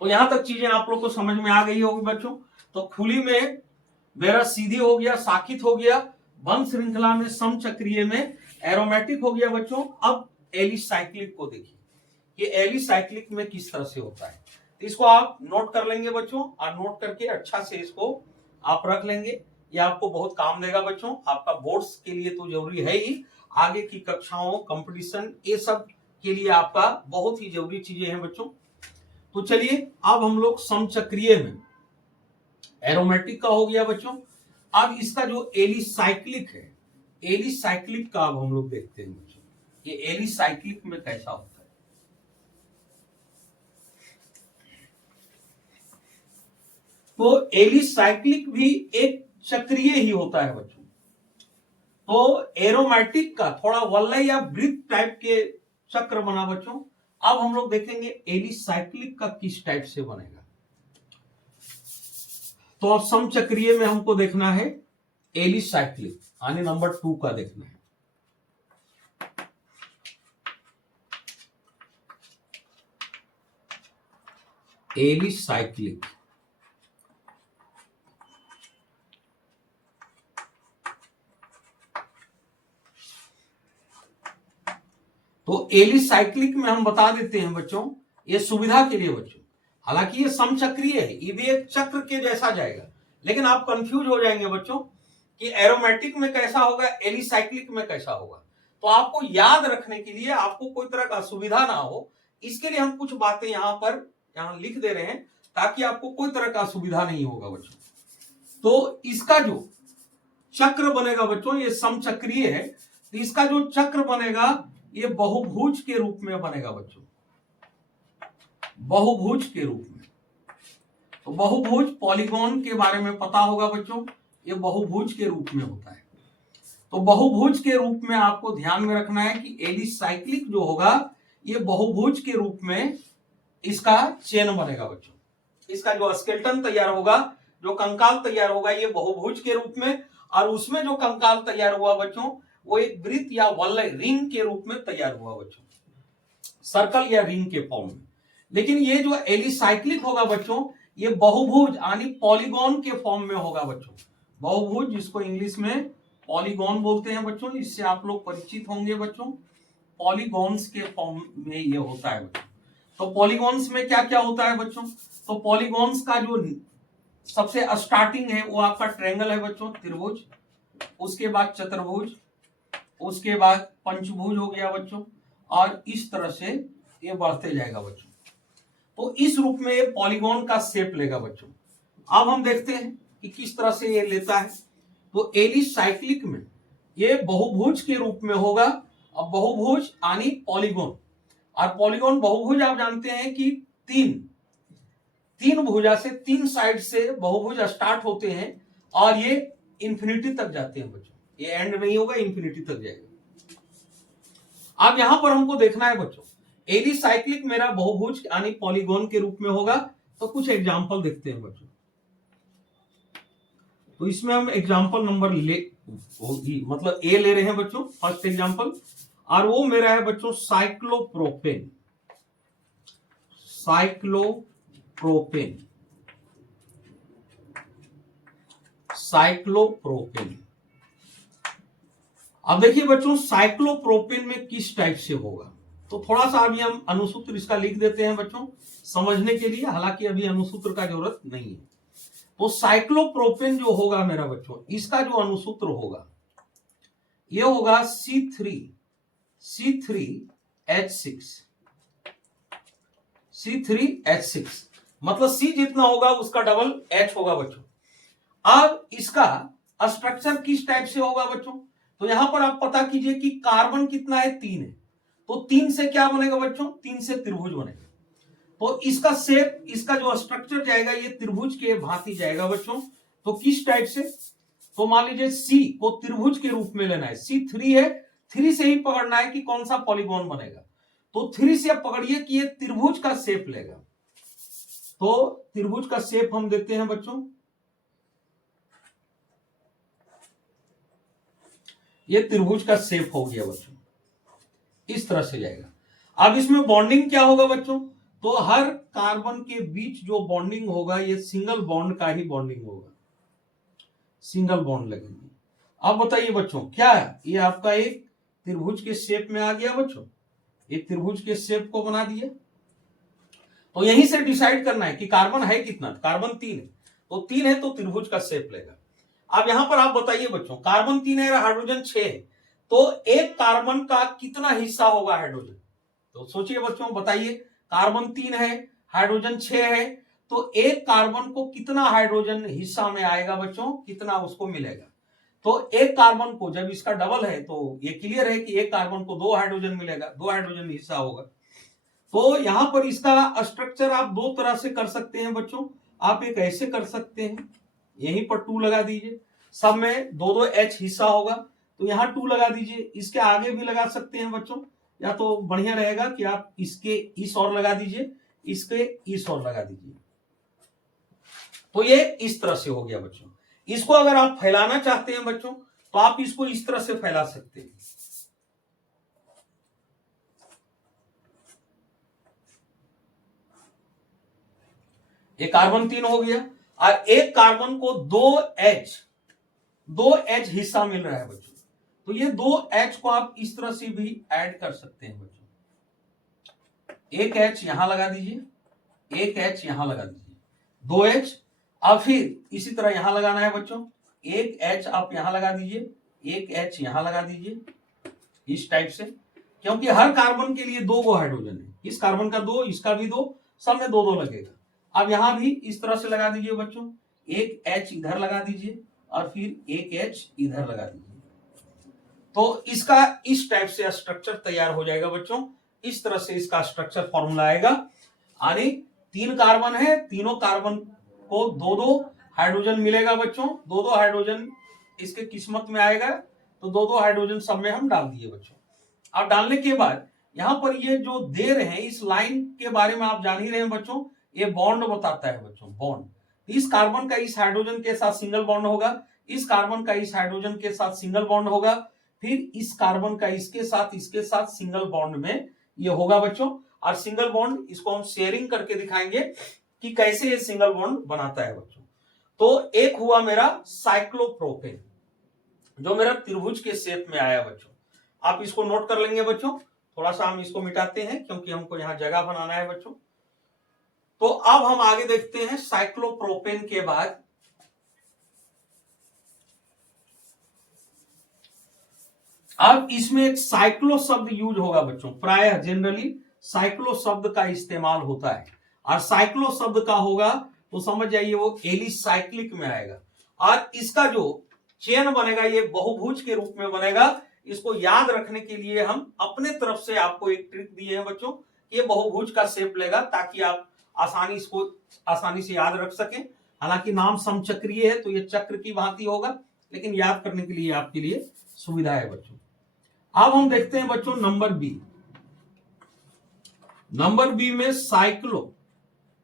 तो यहां तक चीजें आप लोग को समझ में आ गई होगी बच्चों। तो खुली में मेरा सीधी हो गया, साकित हो गया, बंध श्रृंखला में समचक्रीय में एरोमेटिक हो गया बच्चों। अब एलिसाइक्लिक को देखिए कि एलिसाइक्लिक में किस तरह से होता है, तो इसको आप नोट कर लेंगे बच्चों, और नोट करके अच्छा से इसको आप रख लेंगे, ये आपको बहुत काम देगा बच्चों। आपका बोर्ड्स के लिए तो जरूरी है ही, आगे की कक्षाओं, कंपटीशन, ये सब के लिए आपका बहुत ही जरूरी चीजें हैं बच्चों। तो चलिए अब हम लोग समचक्रीय में एरोमेटिक का हो गया बच्चों। अब इसका जो एलिसाइक्लिक है, एलिसाइक्लिक का अब हम लोग देखते हैं बच्चों, ये एलिसाइक्लिक में कैसा होता है। तो एलिसाइक्लिक भी एक चक्रीय ही होता है बच्चों। तो एरोमेटिक का थोड़ा वलय या वृत्त टाइप के चक्र बना बच्चों। अब हम लोग देखेंगे एलिसाइक्लिक का किस टाइप से बनेगा। तो अब समचक्रीय में हमको देखना है एलिसाइक्लिक, यानी नंबर 2 का देखना है। एलिसाइक्लिक, तो एलिसाइक्लिक में हम बता देते हैं बच्चों, ये सुविधा के लिए बच्चों, हालांकि ये समचक्रीय है, ये भी एक चक्र के जैसा जाएगा, लेकिन आप कंफ्यूज हो जाएंगे बच्चों कि एरोमेटिक में कैसा होगा, एलिसाइक्लिक में कैसा होगा। तो आपको याद रखने के लिए, आपको कोई तरह का असुविधा ना हो, इसके लिए हम कुछ बातें यहाँ लिख दे रहे हैं, ताकि आपको कोई तरह का असुविधा नहीं होगा बच्चों। तो इसका जो चक्र बनेगा बच्चों, ये समचक्रीय है, तो इसका जो चक्र बनेगा ये बहुभुज के रूप में बनेगा बच्चों। बहुभुज के रूप में। तो बहुभुज पॉलीगॉन के बारे में पता होगा बच्चों, ये बहुभुज के रूप में होता है। तो बहुभुज के रूप में आपको ध्यान में रखना है कि एलिसाइक्लिक जो होगा ये बहुभुज के रूप में इसका चेन बनेगा बच्चों। इसका जो स्केलेटन तैयार होगा, जो कंकाल तैयार होगा, ये बहुभुज के रूप में, और उसमें जो कंकाल तैयार हुआ बच्चों वो एक वृत्त या वलय रिंग के रूप में तैयार हुआ बच्चों, सर्कल या रिंग के फॉर्म में। लेकिन ये जो एलिसाइक्लिक होगा बच्चों ये बहुभुज यानी पॉलीगॉन के फॉर्म में होगा बच्चों। बहुभुज जिसको इंग्लिश में पॉलीगॉन बोलते हैं बच्चों, इससे आप लोग परिचित होंगे बच्चों। पॉलीगॉन्स के फॉर्म में ये होता है बच्चों। तो पॉलीगॉन्स में क्या क्या होता है बच्चों? तो पॉलीगॉन्स का जो सबसे स्टार्टिंग है वो आपका ट्रायंगल है बच्चों, त्रिभुज, उसके बाद चतुर्भुज, उसके बाद पंचभुज हो गया बच्चों, और इस तरह से ये बढ़ते जाएगा बच्चों। तो इस रूप में ये पॉलीगॉन का शेप लेगा बच्चों। अब हम देखते हैं कि किस तरह से ये लेता है। तो एलिसाइक्लिक में ये बहुभुज के रूप में होगा। अब बहुभुज यानी पॉलीगॉन, और पॉलीगॉन बहुभुज आप जानते हैं कि तीन भुजा से, तीन साइड से बहुभुज स्टार्ट होते हैं और ये इंफिनिटी तक जाते हैं बच्चों। ये एंड नहीं होगा, इंफिनिटी तक जाएगा। अब यहां पर हमको देखना है बच्चों एलिसाइक्लिक मेरा बहुभुज यानी पॉलीगॉन के रूप में होगा। तो कुछ एग्जांपल देखते हैं बच्चों। तो इसमें हम एग्जांपल नंबर मतलब ए ले रहे हैं बच्चों, फर्स्ट एग्जांपल, और वो मेरा है बच्चों साइक्लोप्रोपेन। साइक्लोप्रोपेन अब देखिए बच्चों साइक्लोप्रोपेन में किस टाइप से होगा। तो थोड़ा सा अभी हम अनुसूत्र इसका लिख देते हैं बच्चों समझने के लिए, हालांकि अभी अनुसूत्र का जरूरत नहीं है। तो साइक्लोप्रोपेन जो होगा मेरा बच्चों, इसका जो अनुसूत्र होगा ये होगा C3H6 मतलब C जितना होगा उसका डबल H होगा बच्चों। अब इसका स्ट्रक्चर किस टाइप से होगा बच्चों? तो यहां पर आप पता कीजिए कि कार्बन कितना है, 3 है। तो 3 से क्या बनेगा बच्चों? 3 से त्रिभुज बनेगा। तो इसका शेप, इसका जो स्ट्रक्चर जाएगा ये त्रिभुज के भांति जाएगा बच्चों। तो किस टाइप से? तो मान लीजिए C को त्रिभुज के रूप में लेना है। C3 है, 3 से ही पकड़ना है कि कौन सा पॉलीगॉन बनेगा। तो 3 से आप पकड़िए कि ये त्रिभुज का शेप लेगा। तो त्रिभुज का शेप हम देते हैं बच्चों, ये त्रिभुज का शेप हो गया बच्चों, इस तरह से जाएगा। अब इसमें बॉन्डिंग क्या होगा बच्चों? तो हर कार्बन के बीच जो बॉन्डिंग होगा ये सिंगल बॉन्ड का ही बॉन्डिंग होगा, सिंगल बॉन्ड लगेंगे। अब बताइए बच्चों क्या है? ये आपका एक त्रिभुज के शेप में आ गया बच्चों, एक त्रिभुज के शेप को बना दिया। तो यहीं से डिसाइड करना है कि कार्बन है कितना। कार्बन 3 है, तो 3 है तो त्रिभुज का शेप लेगा। अब यहां पर आप बताइए बच्चों कार्बन 3 है, हाइड्रोजन 6 है, तो एक कार्बन का कितना हिस्सा होगा हाइड्रोजन? तो सोचिए बच्चों, बताइए कार्बन 3 है, हाइड्रोजन 6 है, तो एक कार्बन को कितना हाइड्रोजन हिस्सा में आएगा बच्चों, कितना उसको मिलेगा? तो एक कार्बन को जब इसका डबल है तो ये क्लियर है कि एक कार्बन को 2 हाइड्रोजन मिलेगा, 2 हाइड्रोजन हिस्सा होगा। तो यहां पर इसका स्ट्रक्चर आप 2 तरह से कर सकते हैं बच्चों। आप एक ऐसे कर सकते हैं, यहीं पर 2 लगा दीजिए, सब में 2-2 H हिस्सा होगा, तो यहां 2 लगा दीजिए। इसके आगे भी लगा सकते हैं बच्चों, या तो बढ़िया रहेगा कि आप इसके इस और लगा दीजिए, इसके इस और लगा दीजिए। तो ये इस तरह से हो गया बच्चों। इसको अगर आप फैलाना चाहते हैं बच्चों तो आप इसको इस तरह से फैला सकते हैं। ये कार्बन 3 हो गया, और एक कार्बन को 2 H हिस्सा मिल रहा है बच्चों। तो ये 2 H को आप इस तरह से भी ऐड कर सकते हैं बच्चों। एक H यहां लगा दीजिए, एक H यहां लगा दीजिए, 2 H। अब फिर इसी तरह यहां लगाना है बच्चों, एक H आप यहां लगा दीजिए, एक H यहां लगा दीजिए, इस टाइप से। क्योंकि हर कार्बन के लिए 2 हाइड्रोजन है, इस कार्बन का 2, इसका भी 2, सब में 2-2 लगेगा। अब यहां भी इस तरह से लगा दीजिए बच्चों, एक H इधर लगा दीजिए और फिर एक H इधर लगा दीजिए। तो इसका इस टाइप से स्ट्रक्चर तैयार हो जाएगा बच्चों। इस तरह से इसका स्ट्रक्चर फॉर्मूला आएगा। यानी 3 कार्बन है, तीनों कार्बन को 2-2 हाइड्रोजन मिलेगा बच्चों, 2-2 हाइड्रोजन इसके किस्मत में आएगा, तो 2-2 हाइड्रोजन सब में हम डाल दिए बच्चों। अब डालने के बाद यहां पर ये जो दे रहे हैं इस लाइन के बारे में आप जान ही रहे हैं बच्चों, ये बॉन्ड बताता है बच्चों, बॉन्ड। इस कार्बन का इस हाइड्रोजन के साथ सिंगल बॉन्ड होगा, इस कार्बन का इस हाइड्रोजन के साथ सिंगल बॉन्ड होगा, फिर इस कार्बन का इसके साथ सिंगल बॉन्ड में ये होगा बच्चों। और सिंगल बॉन्ड इसको हम शेयरिंग करके दिखाएंगे कि कैसे ये सिंगल बॉन्ड बनाता है बच्चों। तो एक हुआ मेरा साइक्लोप्रोपेन, जो मेरा त्रिभुज के शेप में आया बच्चों। आप इसको नोट कर लेंगे बच्चों। थोड़ा सा हम इसको मिटाते हैं क्योंकि हमको यहां जगह बनाना है बच्चों। तो अब हम आगे देखते हैं साइक्लोप्रोपेन के बाद अब इसमें एक साइक्लो शब्द यूज होगा बच्चों। प्रायः जनरली साइक्लो शब्द का इस्तेमाल होता है, और साइक्लो शब्द का होगा तो समझ जाइए वो एलिसाइक्लिक में आएगा। और इसका जो चेन बनेगा ये बहुभुज के रूप में बनेगा। इसको याद रखने के लिए हम अपने तरफ से आपको एक ट्रिक दिए हैं बच्चों, ये बहुभुज का शेप लेगा ताकि आप इसको आसानी से याद रख सकें। हालांकि नाम समचक्रीय है तो ये चक्र की भांति होगा, लेकिन याद करने के लिए आपके लिए सुविधा है बच्चों। अब हम देखते हैं बच्चों नंबर बी। नंबर बी में साइक्लो।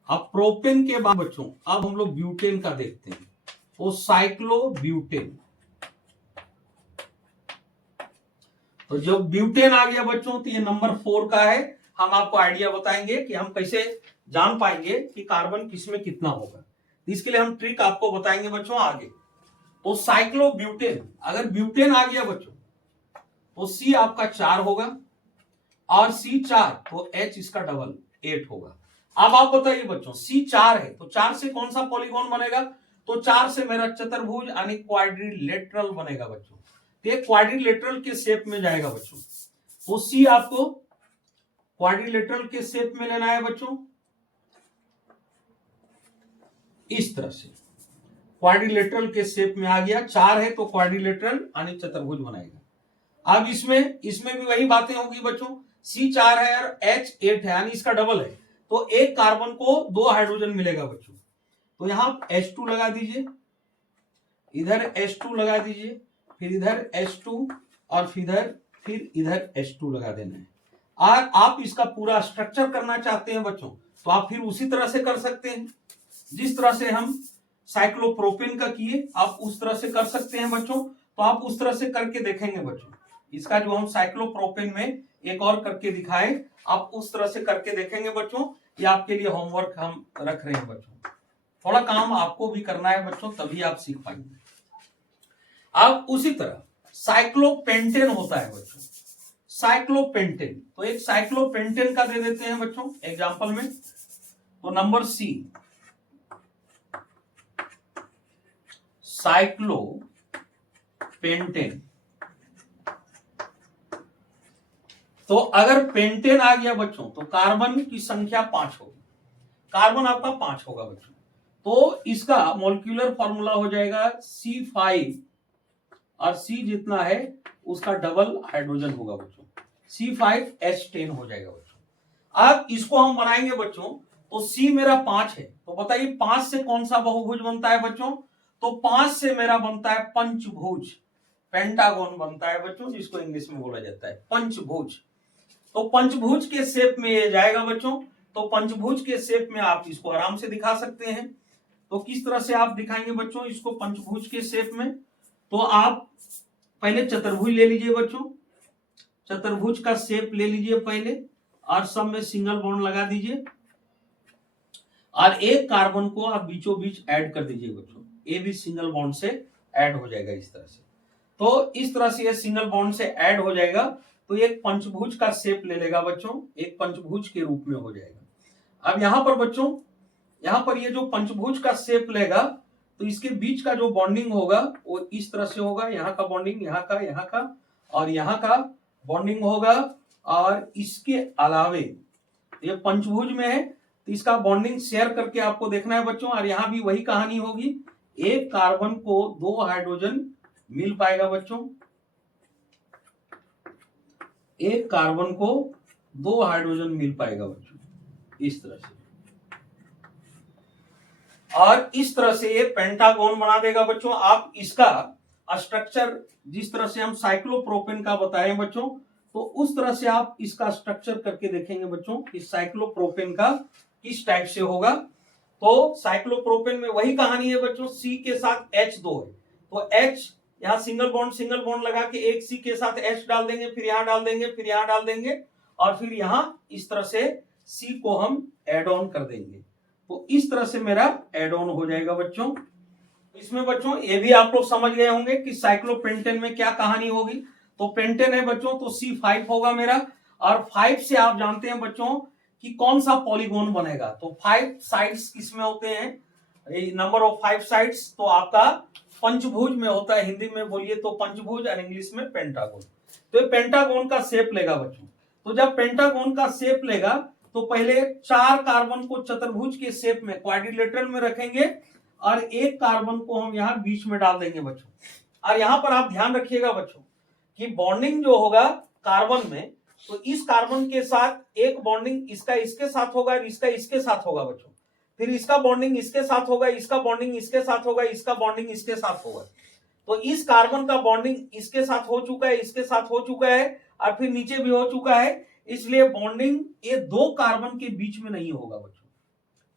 अब प्रोपेन के बाद बच्चों अब हम लोग ब्यूटेन का देखते हैं, वो साइक्लो ब्यूटेन। तो जब ब्यूटेन आ गया बच्चों तो ये नंबर 4 का है। हम आपको आइडिया बताएंगे कि हम कैसे जान पाएंगे कि कार्बन किसमें कितना होगा, इसके लिए हम ट्रिक आपको बताएंगे बच्चों आगे। तो साइक्लो ब्यूटेन, अगर ब्यूटेन आ गया बच्चों तो C आपका 4 होगा, और C 4 तो H इसका डबल 8 होगा। अब आप बताइए बच्चों C 4 है तो 4 से कौन सा पॉलीगॉन बनेगा, तो 4 से मेरा चतुर्भुज यानी क्वाड्रिलेटरल बनेगा बच्चों। तो ये क्वाड्रिलेटरल के शेप में जाएगा बच्चों। तो C आपको क्वाड्रिलेटरल के शेप में लेना है बच्चों, इस तरह से क्वाड्रिलेटरल के शेप में आ गया। 4 है तो क्वाड्रिलेटरल यानी चतुर्भुज बनाएगा। अब इसमें भी वही बातें होगी बच्चों। C 4 है और H 8 है यानी इसका डबल है, तो एक कार्बन को 2 हाइड्रोजन मिलेगा बच्चों। तो यहां H2 लगा दीजिए, इधर H2 लगा दीजिए, फिर इधर H2 और फिर इधर H2 लगा देना है। और आप इसका पूरा स्ट्रक्चर करना चाहते हैं बच्चों तो आप फिर उसी तरह से कर सकते हैं, जिस तरह से हम साइक्लोप्रोपेन का किए आप उस तरह से कर सकते हैं बच्चों। तो आप उस तरह से करके देखेंगे बच्चों। इसका जो हम साइक्लोप्रोपेन में एक और करके दिखाए, आप उस तरह से करके देखेंगे बच्चों। ये आपके लिए होमवर्क हम रख रहे हैं बच्चों, थोड़ा काम आपको भी करना है बच्चों, तभी आप सीख पाएंगे। अब उसी तरह साइक्लोपेंटेन होता है बच्चों। साइक्लोपेंटेन, तो एक साइक्लोपेंटेन का दे देते हैं बच्चों एग्जांपल में। तो नंबर C साइक्लोपेंटेन। तो अगर पेंटेन आ गया बच्चों तो कार्बन की संख्या 5 होगी, कार्बन आपका 5 होगा बच्चों। तो इसका मॉलिक्यूलर फॉर्मूला हो जाएगा C5, और C जितना है उसका डबल हाइड्रोजन होगा बच्चों, C5H10 हो जाएगा बच्चों। अब इसको हम बनाएंगे बच्चों, तो C मेरा 5 है, तो बताइए 5 से कौन सा बहुभुज बनता है बच्चों, तो 5 से मेरा बनता है पंचभुज, पेंटागन बनता है बच्चों, जिसको इंग्लिश में बोला जाता है पंचभुज। तो पंचभुज के शेप में ये जाएगा बच्चों। तो पंचभुज के शेप में आप इसको आराम से दिखा सकते हैं। तो किस तरह से आप दिखाएंगे बच्चों इसको पंचभुज के शेप में, तो आप पहले चतुर्भुज ले लीजिए बच्चों, चतुर्भुज का शेप ले लीजिए पहले, और सब में सिंगल बॉन्ड लगा दीजिए, और एक कार्बन को आप बीचों बीच ऐड कर दीजिए बच्चों। ये भी सिंगल बॉन्ड से ऐड हो जाएगा इस तरह से। तो इस तरह से ये सिंगल बॉन्ड से ऐड हो जाएगा, तो एक पंचभुज का शेप ले लेगा बच्चों, एक पंचभुज के रूप में हो जाएगा। अब यहां पर बच्चों, यहां पर ये जो पंचभुज का शेप लेगा तो इसके बीच का जो बॉन्डिंग होगा वो इस तरह से होगा, यहाँ का बॉन्डिंग, यहाँ का और यहाँ का बॉन्डिंग होगा। और इसके अलावे ये पंचभुज में है तो इसका बॉन्डिंग शेयर करके आपको देखना है बच्चों। और यहाँ भी वही कहानी होगी, एक कार्बन को 2 हाइड्रोजन मिल पाएगा बच्चों, एक कार्बन को 2 हाइड्रोजन मिल पाएगा बच्चों, इस तरह से। और इस तरह से ये पेंटागोन बना देगा बच्चों। आप इसका स्ट्रक्चर जिस तरह से हम साइक्लोप्रोपेन का बताए बच्चों, तो उस तरह से आप इसका स्ट्रक्चर करके देखेंगे बच्चों कि साइक्लोप्रोपेन का किस टाइप से होगा। तो साइक्लोप्रोपेन में वही कहानी है बच्चों, सी के साथ H2 है, तो H यहाँ सिंगल बॉन्ड लगा के एक सी के साथ H डाल देंगे, फिर यहां डाल देंगे, फिर यहां डाल देंगे, और फिर यहां इस तरह से सी को हम एड ऑन कर देंगे। तो इस तरह से मेरा एड ऑन हो जाएगा बच्चों। इसमें बच्चों ये भी आप लोग समझ गए होंगे कि साइक्लोपेंटेन में क्या कहानी होगी। तो पेंटेन है बच्चों तो C5 होगा मेरा, और 5 से आप जानते हैं बच्चों कि कौन सा पॉलीगोन बनेगा। तो 5 साइड्स किसमें होते हैं, नंबर ऑफ 5 साइड्स, तो आपका पंचभुज में होता है, हिंदी में बोलिए तो पंचभुज, और इंग्लिश में पेंटागोन। तो ये पेंटागोन का शेप लेगा बच्चों। तो जब पेंटागोन का शेप लेगा तो पहले 4 कार्बन को चतुर्भुज के शेप में क्वाड्रिलेटरल में रखेंगे, और एक कार्बन को हम यहाँ बीच में डाल देंगे बच्चों। और यहाँ पर आप ध्यान रखिएगा बच्चों कि बॉन्डिंग जो होगा कार्बन में, तो इस कार्बन के साथ एक बॉन्डिंग इसका इसके साथ होगा, और इसका इसके साथ होगा बच्चों, फिर इसका बॉन्डिंग इसके साथ होगा, इसका बॉन्डिंग इसके साथ होगा, इसका बॉन्डिंग इसके साथ होगा। तो इस कार्बन का बॉन्डिंग इसके साथ हो चुका है, इसके साथ हो चुका है, और फिर नीचे भी हो चुका है, इसलिए बॉन्डिंग ये 2 कार्बन के बीच में नहीं होगा बच्चों,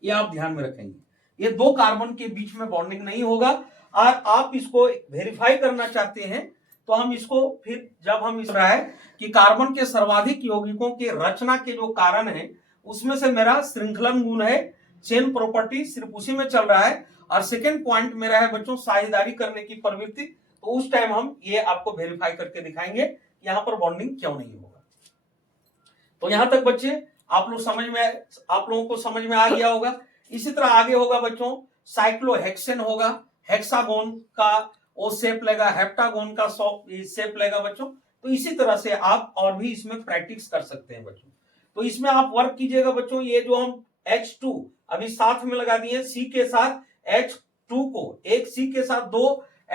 ये आप ध्यान में रखेंगे, ये 2 कार्बन के बीच में बॉन्डिंग नहीं होगा। और आप इसको वेरीफाई करना चाहते हैं तो हम इसको फिर जब हम इस रहा है कि कार्बन के सर्वाधिक यौगिकों के रचना के जो कारण है उसमें से मेरा श्रृंखलन गुण है, चेन प्रॉपर्टी सिर्फ उसी में चल रहा है, और सेकेंड पॉइंट मेरा है बच्चों साझेदारी करने की प्रवृत्ति। तो उस टाइम हम ये आपको वेरीफाई करके दिखाएंगे यहां पर बॉन्डिंग क्यों नहीं होगा। तो यहां तक बच्चे आप लोगों को समझ में आ गया होगा। इसी तरह आगे होगा बच्चों साइक्लोहेक्सेन होगा, हेक्सागोन का वो शेप लेगा, हेप्टागोन का शेप लेगा बच्चों। तो इसी तरह से आप और भी इसमें प्रैक्टिस कर सकते हैं बच्चों। तो इसमें आप वर्क कीजिएगा बच्चों, ये जो हम H2 अभी साथ में लगा दिए, C के साथ H2 को, एक C के साथ 2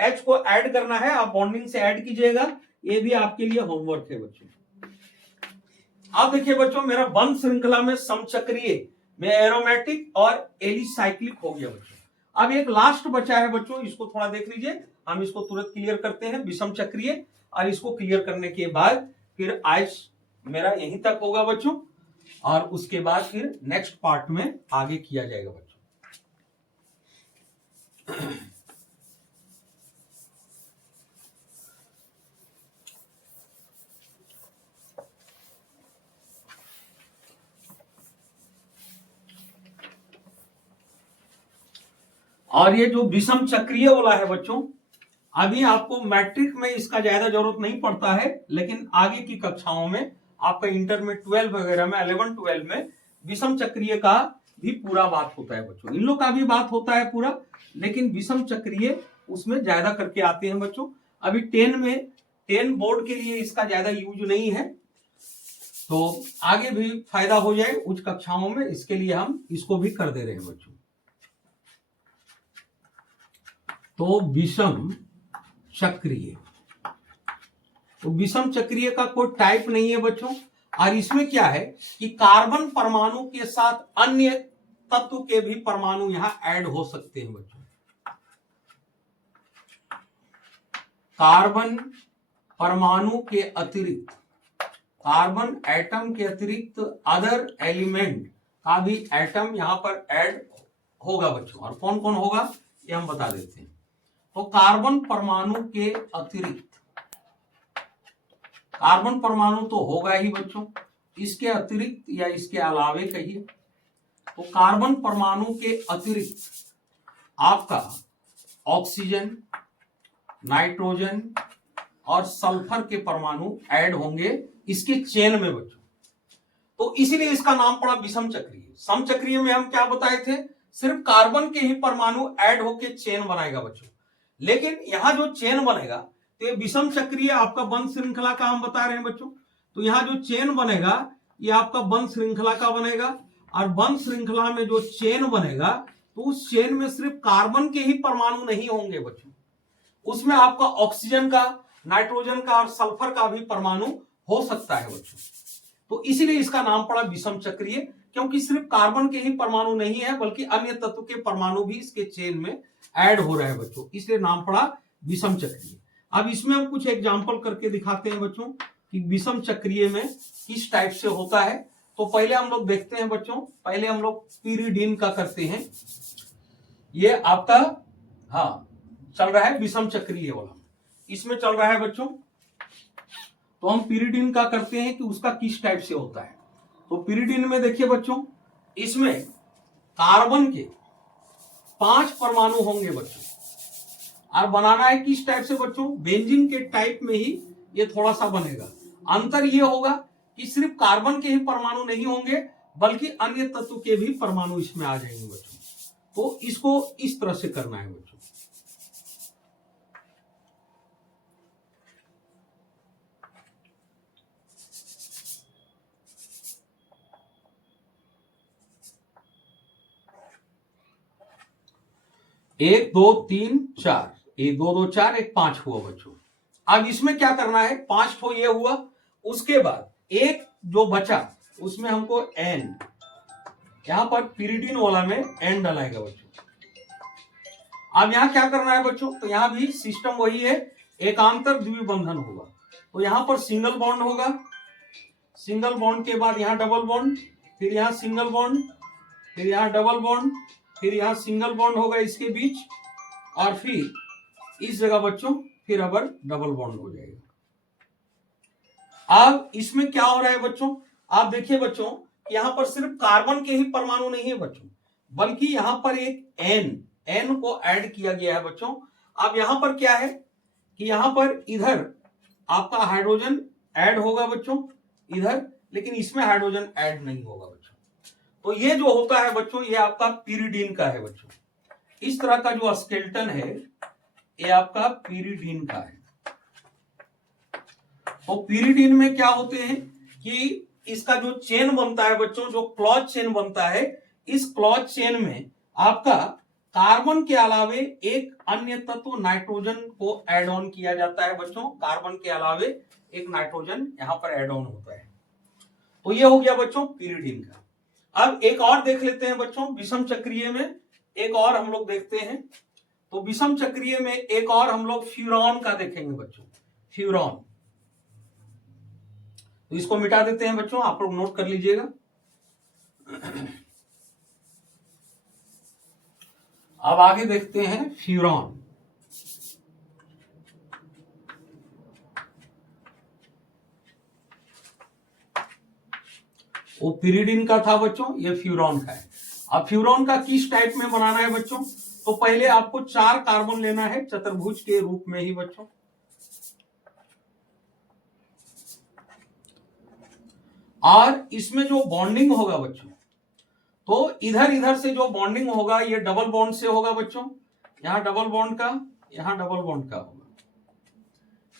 H को ऐड करना है, आप बॉन्डिंग से ऐड कीजिएगा, ये भी आपके लिए होमवर्क है बच्चों। अब देखिए बच्चों मेरा बंध श्रृंखला में समचक्रीय में एरोमेटिक और एलिसाइक्लिक हो गया बच्चों। अब एक लास्ट बचा है बच्चों, इसको थोड़ा देख लीजिए, हम इसको तुरंत क्लियर करते हैं, विषम चक्रीय, और इसको क्लियर करने के बाद फिर आज मेरा यहीं तक होगा बच्चों, और उसके बाद फिर नेक्स्ट पार्ट में आगे किया जाएगा बच्चों। और ये जो विषम चक्रीय वाला है बच्चों, अभी आपको मैट्रिक में इसका ज्यादा जरूरत नहीं पड़ता है, लेकिन आगे की कक्षाओं में आपका इंटर में 12 वगैरह में 11-12 में विषम चक्रीय का भी पूरा बात होता है बच्चों। इन लोग का भी बात होता है पूरा, लेकिन विषम चक्रीय उसमें ज्यादा करके आते हैं बच्चों। अभी 10 बोर्ड के लिए इसका ज्यादा यूज नहीं है, तो आगे भी फायदा हो जाए उच्च कक्षाओं में, इसके लिए हम इसको भी कर दे रहे हैं बच्चों। तो विषम चक्रीय, तो विषम चक्रीय का कोई टाइप नहीं है बच्चों। और इसमें क्या है कि कार्बन परमाणु के साथ अन्य तत्व के भी परमाणु यहां ऐड हो सकते हैं बच्चों। कार्बन परमाणु के अतिरिक्त, कार्बन एटम के अतिरिक्त अदर एलिमेंट का भी एटम यहां पर ऐड होगा बच्चों। और कौन कौन होगा ये हम बता देते हैं। तो कार्बन परमाणु के अतिरिक्त, कार्बन परमाणु तो होगा ही बच्चों, इसके अतिरिक्त या इसके अलावे कहिए, तो कार्बन परमाणु के अतिरिक्त आपका ऑक्सीजन, नाइट्रोजन और सल्फर के परमाणु ऐड होंगे इसके चेन में बच्चों। तो इसीलिए इसका नाम पड़ा विषम चक्रीय। समचक्रीय में हम क्या बताए थे, सिर्फ कार्बन के ही परमाणु ऐड होके चेन बनाएगा बच्चों। लेकिन यहां जो चेन बनेगा तो ये विषम चक्रीय आपका बंध श्रृंखला का हम बता रहे हैं बच्चों। तो यहां जो चेन बनेगा ये आपका बंध श्रृंखला का बनेगा, और बंध श्रृंखला में जो चेन बनेगा तो उस चेन में सिर्फ कार्बन के ही परमाणु नहीं होंगे बच्चों, उसमें आपका ऑक्सीजन का, नाइट्रोजन का और सल्फर का भी परमाणु हो सकता है बच्चों। तो इसीलिए इसका नाम पड़ा विषम चक्रीय, क्योंकि सिर्फ कार्बन के ही परमाणु नहीं है बल्कि अन्य तत्व के परमाणु भी इसके चेन में ऐड हो रहे हैं बच्चों, इसलिए नाम पड़ा विषम चक्रीय। अब इसमें हम कुछ एग्जांपल करके दिखाते हैं बच्चों कि विषम चक्रीय में किस टाइप से होता है। तो पहले हम लोग देखते हैं बच्चों, पहले हम लोग पीरिडीन का करते हैं। ये आपका चल रहा है विषम चक्रीय वाला, इसमें चल रहा है बच्चों। तो हम पीरिडीन का करते हैं कि उसका किस टाइप से होता है। तो पीरिडीन में देखिए बच्चों, इसमें कार्बन के 5 परमाणु होंगे बच्चों, और बनाना है किस टाइप से बच्चों, बेंजीन के टाइप में ही ये थोड़ा सा बनेगा। अंतर ये होगा कि सिर्फ कार्बन के ही परमाणु नहीं होंगे बल्कि अन्य तत्व के भी परमाणु इसमें आ जाएंगे बच्चों। तो इसको इस तरह से करना है बच्चों। एक दो तीन चार, एक दो दो चार, एक 5 हुआ बच्चों। अब इसमें क्या करना है, 5 ठो ये हुआ, उसके बाद एक जो बचा उसमें हमको एन, यहां पर पीरिडीन वाला में एन डलाएगा बच्चों। अब यहां क्या करना है बच्चों, तो यहां भी सिस्टम वही है, एकांतर द्विबंधन होगा। तो यहां पर सिंगल बॉन्ड होगा, सिंगल बॉन्ड के बाद यहां डबल बॉन्ड, फिर यहां सिंगल बॉन्ड, फिर यहां डबल बॉन्ड, फिर यहां सिंगल बॉन्ड होगा इसके बीच, और फिर इस जगह बच्चों फिर अब डबल बॉन्ड हो जाएगा। अब इसमें क्या हो रहा है बच्चों, आप देखिए बच्चों, यहां पर सिर्फ कार्बन के ही परमाणु नहीं है बच्चों, बल्कि यहां पर एक एन को ऐड किया गया है बच्चों। अब यहां पर क्या है कि यहां पर इधर आपका हाइड्रोजन ऐड होगा बच्चों इधर, लेकिन इसमें हाइड्रोजन ऐड नहीं होगा बच्चों। तो ये जो होता है बच्चों, ये आपका पीरिडीन का है बच्चों। इस तरह का जो स्केलेटन है ये आपका पीरिडीन का है। तो पीरिडीन में क्या होते हैं कि इसका जो चेन बनता है बच्चों, जो क्लॉज चेन बनता है, इस क्लॉज चेन में आपका कार्बन के अलावे एक अन्य तत्व नाइट्रोजन को ऐड ऑन किया जाता है बच्चों। कार्बन के अलावे एक नाइट्रोजन यहां पर ऐड ऑन होता है। तो ये हो गया बच्चों पीरिडीन का। अब एक और देख लेते हैं बच्चों, विषम चक्रीय में एक और हम लोग देखते हैं। तो विषम चक्रीय में एक और हम लोग फ्यूरॉन का देखेंगे बच्चों, फ्यूरॉन। तो इसको मिटा देते हैं बच्चों, आप लोग नोट कर लीजिएगा। अब आगे देखते हैं फ्यूरॉन। वो पीरिडीन का था बच्चों, ये फ्यूरॉन का है। अब फ्यूरॉन का किस टाइप में बनाना है बच्चों, तो पहले आपको 4 कार्बन लेना है चतुर्भुज के रूप में ही बच्चों। और इसमें जो बॉन्डिंग होगा बच्चों, तो इधर इधर से जो बॉन्डिंग होगा ये डबल बॉन्ड से होगा बच्चों। यहां डबल बॉन्ड का, यहां डबल बॉन्ड का होगा,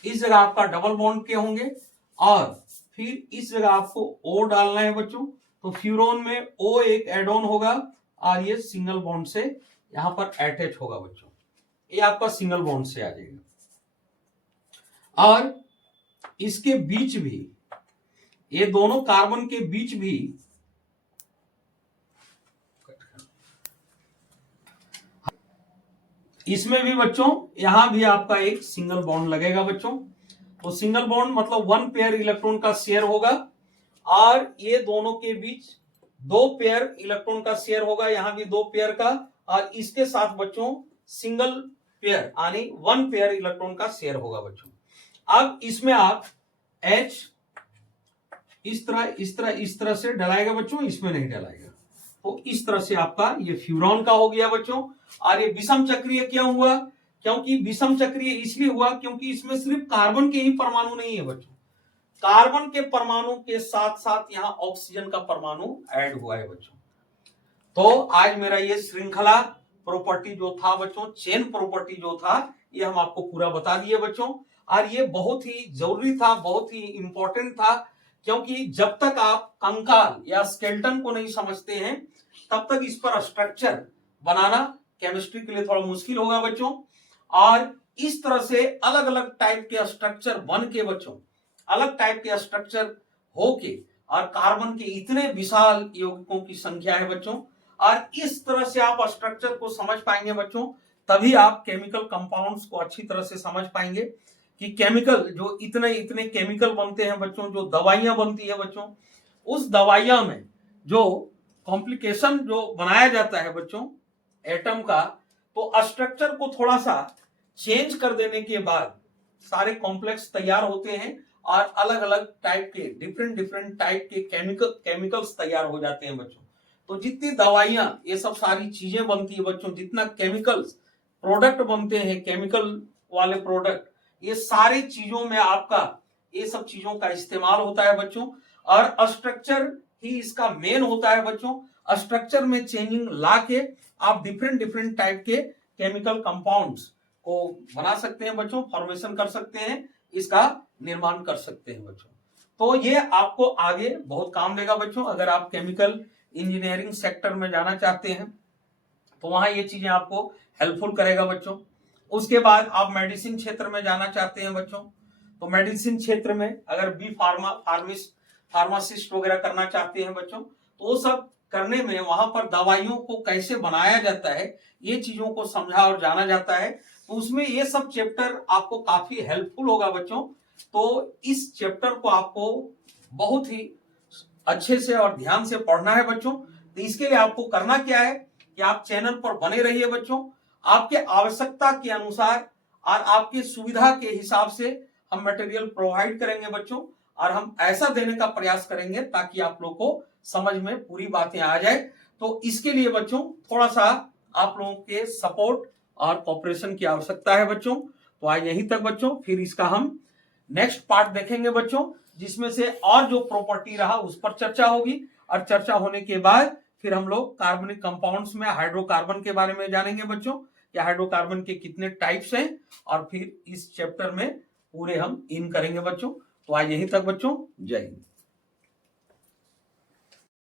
इस जगह आपका डबल बॉन्ड के होंगे, और फिर इस जगह आपको ओ डालना है बच्चों। तो फ्यूरॉन में ओ एक एड ऑन होगा, और ये सिंगल बॉन्ड से यहां पर अटैच होगा बच्चों। ये आपका सिंगल बॉन्ड से आ जाएगा। और इसके बीच भी, ये दोनों कार्बन के बीच भी इसमें भी बच्चों यहां भी आपका एक सिंगल बॉन्ड लगेगा बच्चों। तो सिंगल बॉन्ड मतलब 1 पेयर इलेक्ट्रॉन का शेयर होगा, और ये दोनों के बीच 2 पेयर इलेक्ट्रॉन का शेयर होगा, यहां भी 2 पेयर का, और इसके साथ बच्चों सिंगल पेयर यानी 1 पेयर इलेक्ट्रॉन का शेयर होगा बच्चों। अब इसमें आप H इस तरह से डलाएगा बच्चों, इसमें नहीं डलाएगा। तो इस तरह से आपका ये फ्यूरॉन का हो गया बच्चों। और ये विषम चक्रीय क्यों हुआ, क्योंकि विषम चक्रीय इसलिए हुआ क्योंकि इसमें सिर्फ कार्बन के ही परमाणु नहीं है बच्चों, कार्बन के परमाणु के साथ साथ यहां ऑक्सीजन का परमाणु ऐड हुआ है बच्चों। तो आज मेरा ये श्रृंखला प्रॉपर्टी जो था बच्चों, चेन प्रॉपर्टी जो था, ये हम आपको पूरा बता दिए बच्चों। और ये बहुत ही जरूरी था, बहुत ही इंपॉर्टेंट था, क्योंकि जब तक आप कंकाल या स्केलेटन को नहीं समझते हैं तब तक इस पर स्ट्रक्चर बनाना केमिस्ट्री के लिए थोड़ा मुश्किल होगा बच्चों। और इस तरह से अलग अलग टाइप के स्ट्रक्चर बन के बच्चों, अलग टाइप के स्ट्रक्चर होके और कार्बन के इतने विशाल यौगिकों की संख्या है बच्चों। और इस तरह से आप स्ट्रक्चर को समझ पाएंगे बच्चों, तभी आप केमिकल कंपाउंड्स को अच्छी तरह से समझ पाएंगे कि केमिकल जो इतने इतने केमिकल बनते हैं बच्चों, जो दवाइयां बनती है बच्चों, उस दवाइयां में जो कॉम्प्लिकेशन जो बनाया जाता है बच्चों एटम का, तो स्ट्रक्चर को थोड़ा सा चेंज कर देने के बाद सारे कॉम्प्लेक्स तैयार होते हैं और अलग अलग टाइप के डिफरेंट टाइप के केमिकल्स तैयार हो जाते हैं बच्चों। तो जितनी दवाइयां ये सब सारी चीजें बनती है बच्चों, जितना केमिकल्स प्रोडक्ट बनते हैं, केमिकल वाले प्रोडक्ट, ये सारी चीजों में आपका ये सब चीजों का इस्तेमाल होता है बच्चों। और स्ट्रक्चर ही इसका मेन होता है बच्चों। स्ट्रक्चर में चेंजिंग ला के आप डिफरेंट टाइप के केमिकल कंपाउंड्स को बना सकते हैं बच्चों, फॉर्मेशन कर सकते हैं, इसका निर्माण कर सकते हैं बच्चों। तो ये आपको आगे बहुत काम देगा बच्चों। अगर आप केमिकल इंजीनियरिंग सेक्टर में जाना चाहते हैं तो वहां ये चीजें आपको हेल्पफुल करेगा बच्चों। उसके बाद आप मेडिसिन क्षेत्र में जाना चाहते हैं बच्चों, तो मेडिसिन क्षेत्र में अगर बी फार्मासिस्ट वगैरह करना चाहते हैं बच्चों, तो वो सब करने में वहां पर दवाइयों को कैसे बनाया जाता है ये चीजों को समझा और जाना जाता है। तो उसमें ये सब चैप्टर आपको काफी हेल्पफुल होगा बच्चों। तो इस चैप्टर को आपको बहुत ही अच्छे से और ध्यान से पढ़ना है बच्चों। तो इसके लिए आपको करना क्या है कि आप चैनल पर बने रहिए बच्चों। आपके आवश्यकता के अनुसार और आपकी सुविधा के हिसाब से हम मटेरियल प्रोवाइड करेंगे बच्चों, और हम ऐसा देने का प्रयास करेंगे ताकि आप लोग को समझ में पूरी बातें आ जाए। तो इसके लिए बच्चों थोड़ा सा आप लोगों के सपोर्ट और कोऑपरेशन की आवश्यकता है बच्चों। तो आज यहीं तक बच्चों, फिर इसका हम नेक्स्ट पार्ट देखेंगे बच्चों, जिसमें से और जो प्रॉपर्टी रहा उस पर चर्चा होगी। और चर्चा होने के बाद फिर हम लोग कार्बनिक कंपाउंड्स में हाइड्रोकार्बन के बारे में जानेंगे बच्चों, कि हाइड्रोकार्बन के कितने टाइप्स हैं, और फिर इस चैप्टर में पूरे हम इन करेंगे बच्चों। तो आज यहीं तक बच्चों, जय हिंद।